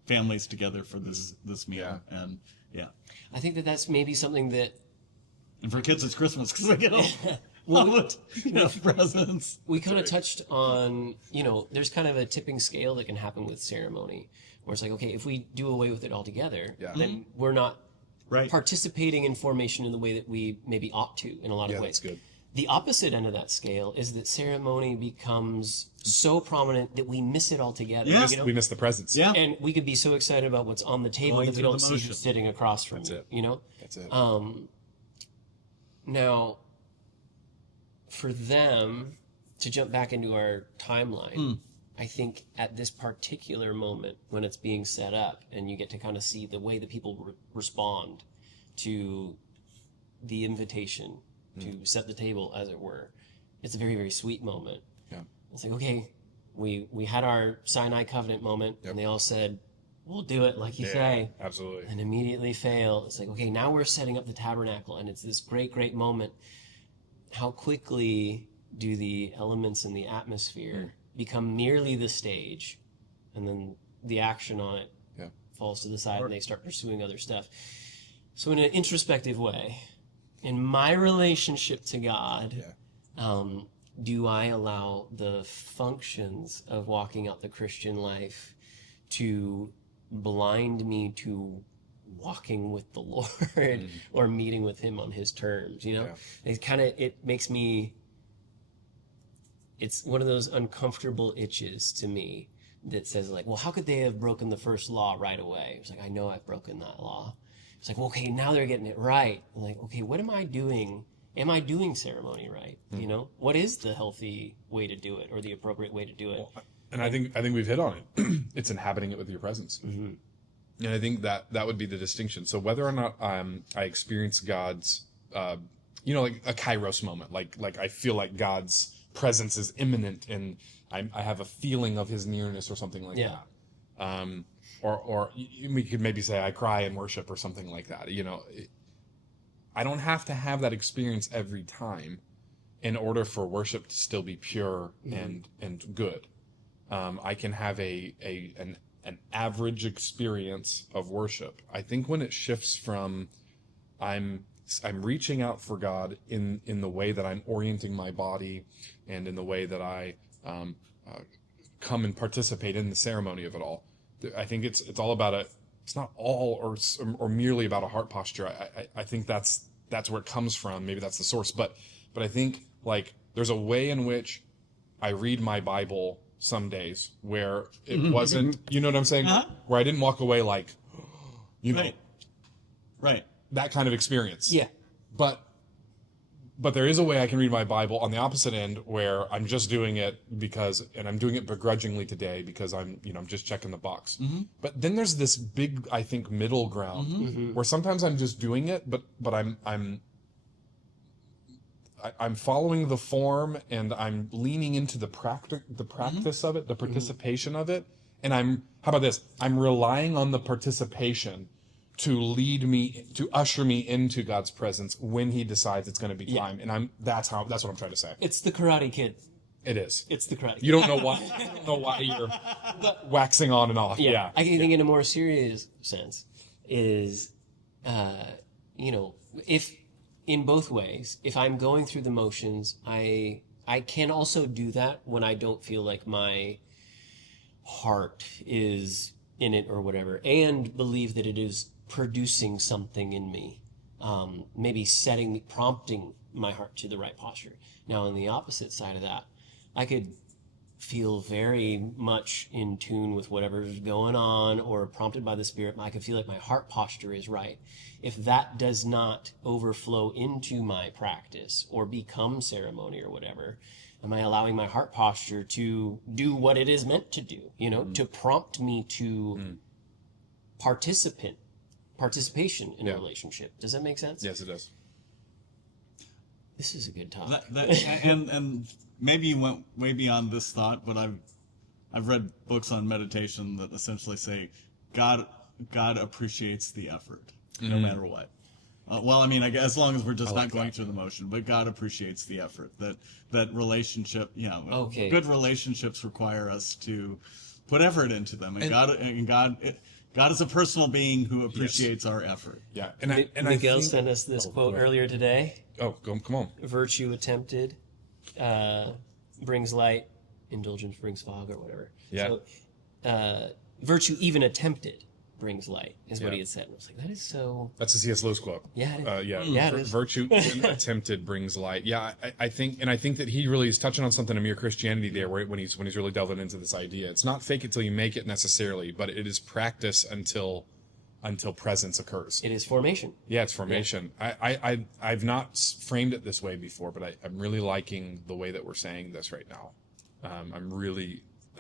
families together for this meal, and I think that's maybe something that. And for kids, it's Christmas because they get presents. We kind of touched on, there's kind of a tipping scale that can happen with ceremony, where it's like, okay, if we do away with it altogether, then we're not participating in formation in the way that we maybe ought to in a lot of ways. That's good. The opposite end of that scale is that ceremony becomes so prominent that we miss it altogether. Yes, we miss the presence. Yeah. And we could be so excited about what's on the table that we don't see who's sitting across from you. That's it. Now, for them to jump back into our timeline, I think at this particular moment when it's being set up and you get to kind of see the way that people respond to the invitation to set the table, as it were, it's a very, very sweet moment. Yeah. It's like, okay, we had our Sinai covenant moment, and they all said, we'll do it like you say. Absolutely. And immediately fail. It's like, okay, now we're setting up the tabernacle, and it's this great, great moment. How quickly do the elements in the atmosphere become merely the stage, and then the action on it falls to the side, and they start pursuing other stuff. So in an introspective way, in my relationship to God, do I allow the functions of walking out the Christian life to blind me to walking with the Lord or meeting with him on his terms? It makes me, it's one of those uncomfortable itches to me that says, like, well, how could they have broken the first law right away? It's like, I know I've broken that law. It's like, well, okay, now they're getting it right. I'm like, okay, what am I doing? Am I doing ceremony right? What is the healthy way to do it, or the appropriate way to do it? And I think we've hit on it. It's inhabiting it with your presence. And I think that would be the distinction. So whether or not I experience God's, like a kairos moment, like I feel like God's presence is imminent, and I have a feeling of his nearness or something like that. Or we could maybe say I cry in worship or something like that. I don't have to have that experience every time in order for worship to still be pure and good. I can have an average experience of worship. I think when it shifts from I'm reaching out for God in the way that I'm orienting my body, and in the way that I come and participate in the ceremony of it all. I think it's all about it's not all or merely about a heart posture. I think that's where it comes from. Maybe that's the source, but I think, like, there's a way in which I read my Bible some days where it wasn't, you know what I'm saying? Where I didn't walk away like, right, that kind of experience. Yeah. But But there is a way I can read my Bible on the opposite end where I'm just doing it and I'm doing it begrudgingly today because I'm just checking the box. But then there's this big, I think, middle ground where sometimes I'm just doing it, but I'm following the form and I'm leaning into the practice of it, the participation of it. And how about this? I'm relying on the participation to usher me into God's presence when he decides it's going to be time. And that's what I'm trying to say. It's the Karate Kid. It is. It's the Karate Kid. You don't know why you're waxing on and off. Yeah. I think in a more serious sense is, if in both ways, if I'm going through the motions, I can also do that when I don't feel like my heart is in it or whatever, and believe that it is producing something in me, maybe prompting my heart to the right posture. Now, on the opposite side of that, I could feel very much in tune with whatever's going on or prompted by the Spirit. I could feel like my heart posture is right. If that does not overflow into my practice or become ceremony or whatever, am I allowing my heart posture to do what it is meant to do, to prompt me to participation in a relationship? Does that make sense? Yes, it does. This is a good talk. And maybe you went way beyond this thought, but I've read books on meditation that essentially say God appreciates the effort, no matter what. Well, I mean, I guess as long as we're just not going through the motion, but God appreciates the effort. That relationship, good relationships require us to put effort into them, and God is a personal being who appreciates our effort. Yeah, Miguel sent us this quote earlier today. Oh, come on. Virtue attempted brings light, indulgence brings fog, or whatever. Yeah. So, virtue even attempted brings light, is what he had said. And I was like, that is so... That's a C.S. Lewis quote. Yeah, it is. Yeah, virtue even attempted brings light. Yeah, I think that he really is touching on something in Mere Christianity there, when he's really delving into this idea. It's not fake it till you make it necessarily, but it is practice until presence occurs. It is formation. Yeah, it's formation. Yeah. I've not framed it this way before, but I'm really liking the way that we're saying this right now. I'm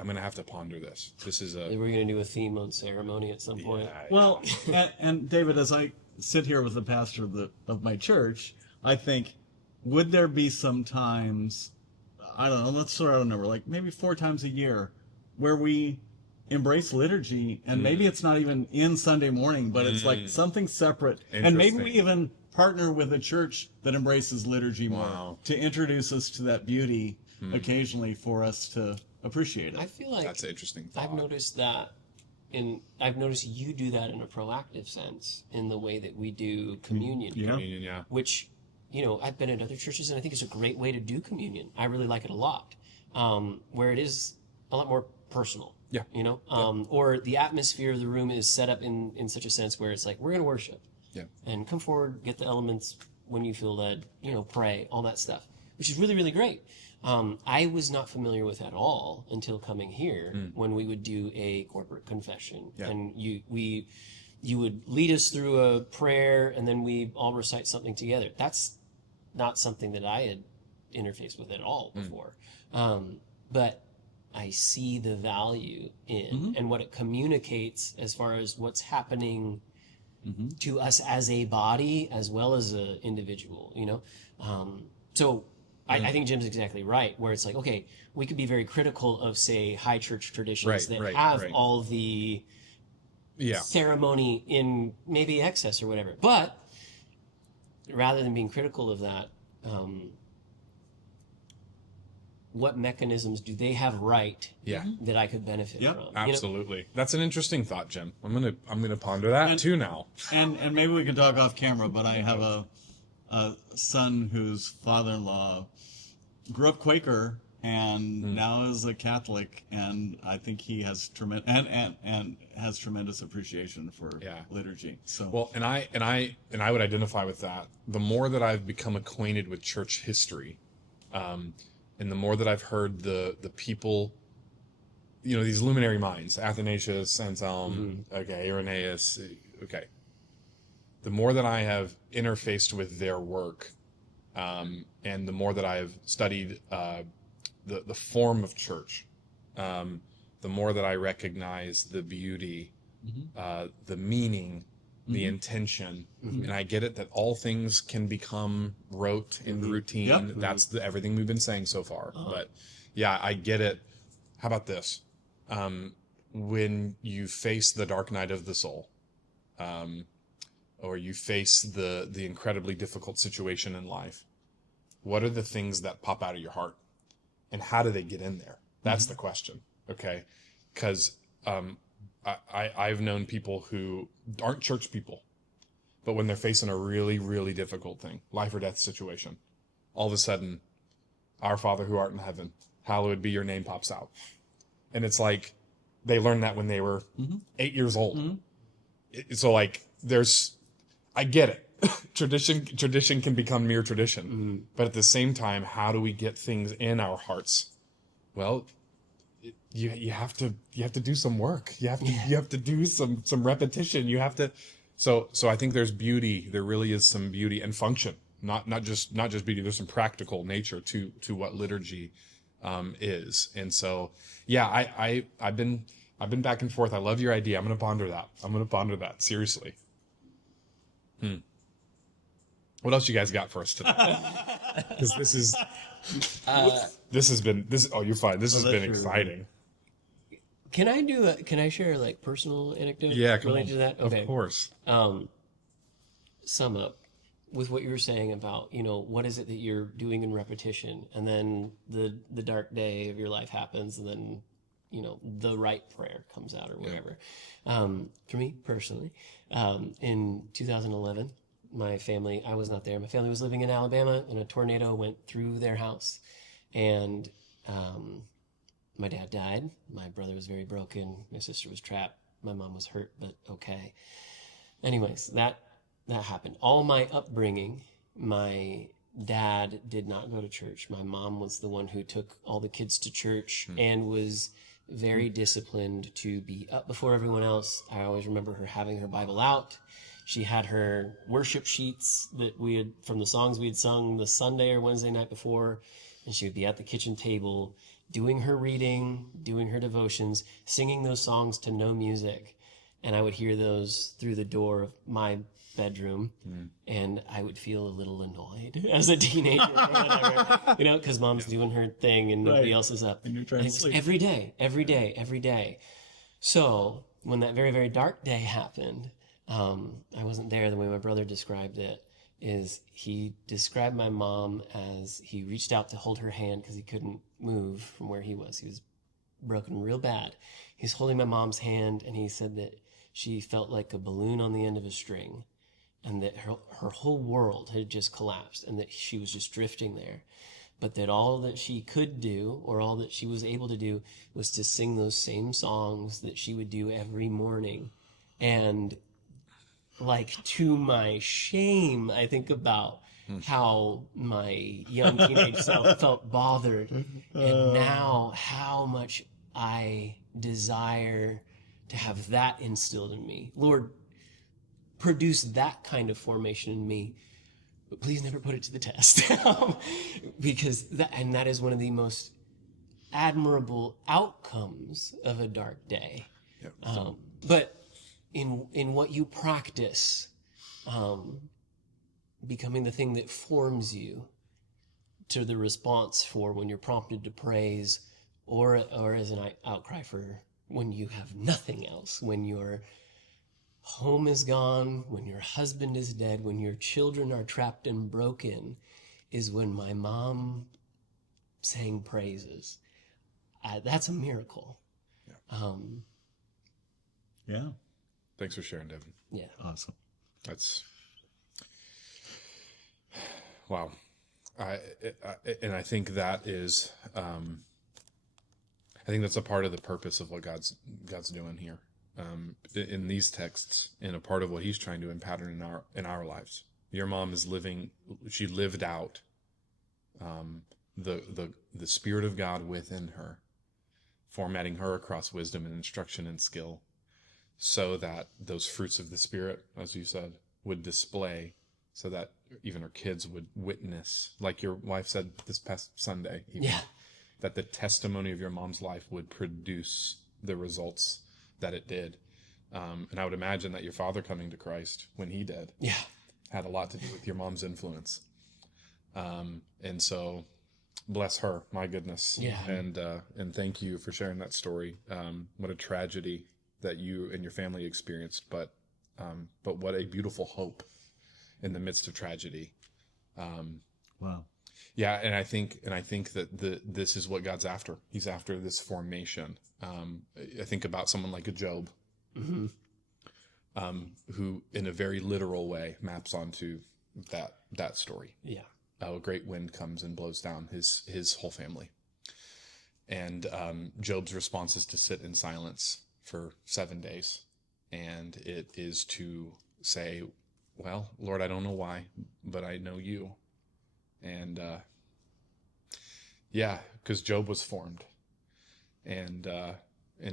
going to have to ponder this. This is We're going to do a theme on ceremony at some point. Well, and David, as I sit here with the pastor of my church, I think, would there be some times, I don't know, let's throw out a number, like maybe 4 times a year, where we embrace liturgy, and maybe it's not even in Sunday morning, but it's like something separate. And maybe we even partner with a church that embraces liturgy more to introduce us to that beauty occasionally for us to appreciate it. I feel like that's an interesting thought. I've noticed you do that in a proactive sense in the way that we do communion. Communion, yeah. Which, I've been at other churches and I think it's a great way to do communion. I really like it a lot. Where it is a lot more personal. Yeah. Or the atmosphere of the room is set up in such a sense where it's like, we're going to worship. Yeah. And come forward, get the elements when you feel led, pray, all that stuff, which is really, really great. I was not familiar with at all until coming here when we would do a corporate confession. Yeah. And you would lead us through a prayer and then we all recite something together. That's not something that I had interfaced with at all before. But I see the value in and what it communicates as far as what's happening to us as a body as well as an individual, So I think Jim's exactly right, where it's like, okay, we could be very critical of, say, high church traditions that have all the ceremony in maybe excess or whatever. But rather than being critical of that, what mechanisms do they have that I could benefit from? Absolutely. That's an interesting thought, Jim. I'm gonna ponder that too now. And maybe we can talk off camera, but I have a son whose father-in-law grew up Quaker and now is a Catholic, and I think he has tremendous appreciation for liturgy. So well, and I would identify with that. The more that I've become acquainted with church history, and the more that I've heard the people, these luminary minds, Athanasius, Anselm, Irenaeus, the more that I have interfaced with their work, And the more that I've studied the form of church, the more that I recognize the beauty, the meaning, the intention, and I get it that all things can become rote and routine. Yep. That's everything we've been saying so far. But yeah, I get it. How about this? When you face the dark night of the soul, or you face the incredibly difficult situation in life, what are the things that pop out of your heart, and how do they get in there? That's the question. Okay, because I've known people who aren't church people, but when they're facing a really, really difficult thing, life or death situation, all of a sudden, "Our Father who art in heaven, hallowed be your name," pops out. And it's like they learned that when they were 8 years old. So like I get it. Tradition can become mere tradition. But at the same time, how do we get things in our hearts? Well, you have to do some work. You have to do some repetition. You have to. So I think there's beauty. There really is some beauty and function. Not just beauty. There's some practical nature to what liturgy is. And so yeah, I've been back and forth. I love your idea. I'm going to ponder that seriously. What else you guys got for us today? Because this has been. Oh, you're fine. This has been exciting. Can I share like personal anecdote? Yeah, come related on. to that? Okay. Of course. Sum up with what you were saying about, what is it that you're doing in repetition, and then the dark day of your life happens, and then the right prayer comes out or whatever. For me personally, in 2011, my family, I was not there. My family was living in Alabama, and a tornado went through their house, and my dad died. My brother was very broken. My sister was trapped. My mom was hurt, but okay. Anyways, that happened. All my upbringing, my dad did not go to church. My mom was the one who took all the kids to church and was very disciplined to be up before everyone else. I always remember her having her Bible out. She had her worship sheets that we had from the songs we had sung the Sunday or Wednesday night before, and she would be at the kitchen table doing her reading, doing her devotions, singing those songs to no music. And I would hear those through the door of my bedroom, and I would feel a little annoyed as a teenager or whatever, because mom's doing her thing and nobody else is up. And you're trying to sleep. Every day. So when that very, very dark day happened, I wasn't there. The way my brother described it is he described my mom as he reached out to hold her hand because he couldn't move from where he was. He was broken real bad. He's holding my mom's hand, and he said that she felt like a balloon on the end of a string, and that her whole world had just collapsed, and that she was just drifting there. But that all that she could do, or all that she was able to do, was to sing those same songs that she would do every morning. And like, to my shame, I think about how my young teenage self felt bothered, and now how much I desire to have that instilled in me. Lord, produce that kind of formation in me, but please never put it to the test. Because that is one of the most admirable outcomes of a dark day. Yep. But in what you practice, becoming the thing that forms you to the response for when you're prompted to praise, or as an outcry for when you have nothing else, when your home is gone, when your husband is dead, when your children are trapped and broken, is when my mom sang praises. That's a miracle. Yeah. Thanks for sharing, Devon. Yeah. Awesome. That's wow. I think that is, I think that's a part of the purpose of what God's doing here, in these texts, and a part of what He's trying to pattern in our lives. Your mom is she lived out the Spirit of God within her, formatting her across wisdom and instruction and skill, so that those fruits of the Spirit, as you said, would display, so that even her kids would witness, like your wife said this past Sunday, even, Yeah. that the testimony of your mom's life would produce the results that it did. And I would imagine that your father coming to Christ when he did Yeah. had a lot to do with your mom's influence. And so bless her, my goodness. Yeah. And thank you for sharing that story. What a tragedy that you and your family experienced, but what a beautiful hope in the midst of tragedy. Wow. Yeah, and I think that this is what God's after. He's after this formation. I think about someone like a Job, Mm-hmm. Who, in a very literal way, maps onto that story. Yeah. A great wind comes and blows down his whole family, and Job's response is to sit in silence for 7 days, and it is to say, "Well, Lord, I don't know why, but I know you." And because Job was formed, and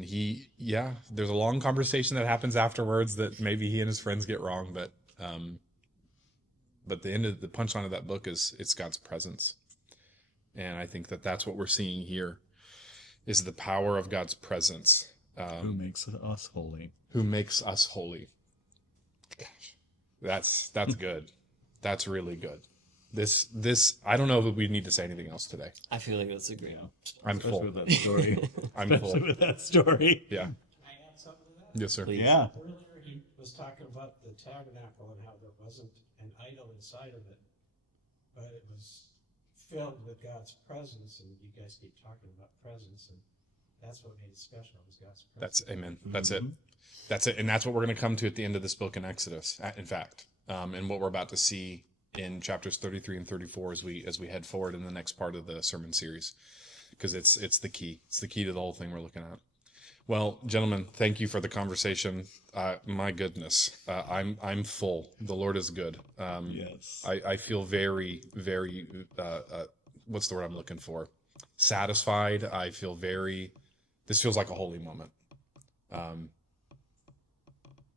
he, there's a long conversation that happens afterwards that maybe he and his friends get wrong, but the end of the punchline of that book is it's God's presence, and I think that that's what we're seeing here, is the power of God's presence, Who makes us holy? who makes us holy. Gosh, that's good. That's really good. This I don't know if we need to say anything else today. I feel like that's a great. I'm Especially full. with that story. I'm Especially full. with that story. Yeah. Can I add something to that? Yes, sir. Please. Yeah. Earlier, he was talking about the tabernacle and how there wasn't an idol inside of it, but it was filled with God's presence, and you guys keep talking about presence, and that's what made it special, was God's presence. That's amen. That's it. That's it. And that's what we're going to come to at the end of this book in Exodus, in fact, and what we're about to see in chapters 33 and 34 as we head forward in the next part of the sermon series, because it's the key. It's the key to the whole thing we're looking at. Well, gentlemen, thank you for the conversation. My goodness, I'm full. The Lord is good. Yes. I feel very, very, what's the word I'm looking for? Satisfied. I feel this feels like a holy moment.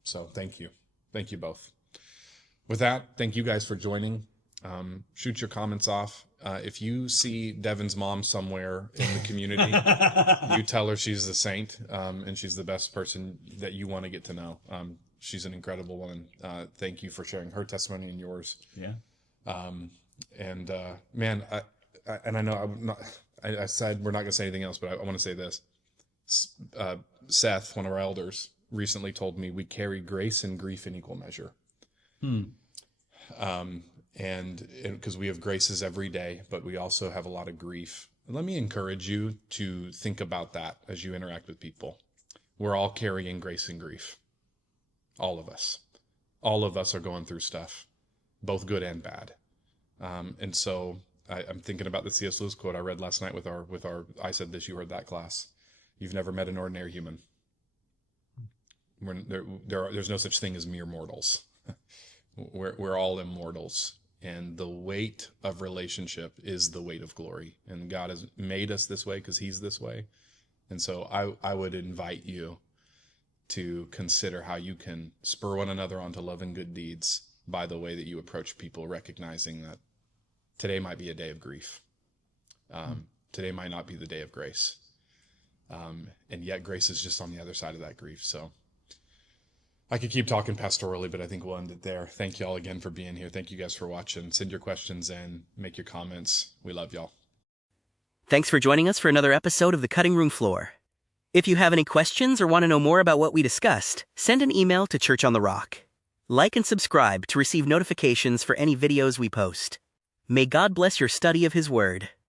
So thank you. Thank you both. With that, thank you guys for joining. Shoot your comments off. If you see Devon's mom somewhere in the community, you tell her she's a saint, and she's the best person that you want to get to know. She's an incredible woman. Thank you for sharing her testimony and yours. Yeah. Man, I know I said we're not going to say anything else, but I want to say this. Seth, one of our elders, recently told me we carry grace and grief in equal measure. And because we have graces every day, but we also have a lot of grief. And let me encourage you to think about that as you interact with people. We're all carrying grace and grief. All of us. All of us are going through stuff, both good and bad. And so I'm thinking about the C.S. Lewis quote I read last night with our I Said This, You Heard That class. You've never met an ordinary human. There's no such thing as mere mortals. We're all immortals, and the weight of relationship is the weight of glory, and God has made us this way because he's this way. And so I would invite you to consider how you can spur one another on to love and good deeds by the way that you approach people, recognizing that today might be a day of grief. Today might not be the day of grace. And yet grace is just on the other side of that grief. So I could keep talking pastorally, but I think we'll end it there. Thank you all again for being here. Thank you guys for watching. Send your questions in. Make your comments. We love y'all. Thanks for joining us for another episode of The Cutting Room Floor. If you have any questions or want to know more about what we discussed, send an email to Church on the Rock. Like and subscribe to receive notifications for any videos we post. May God bless your study of His Word.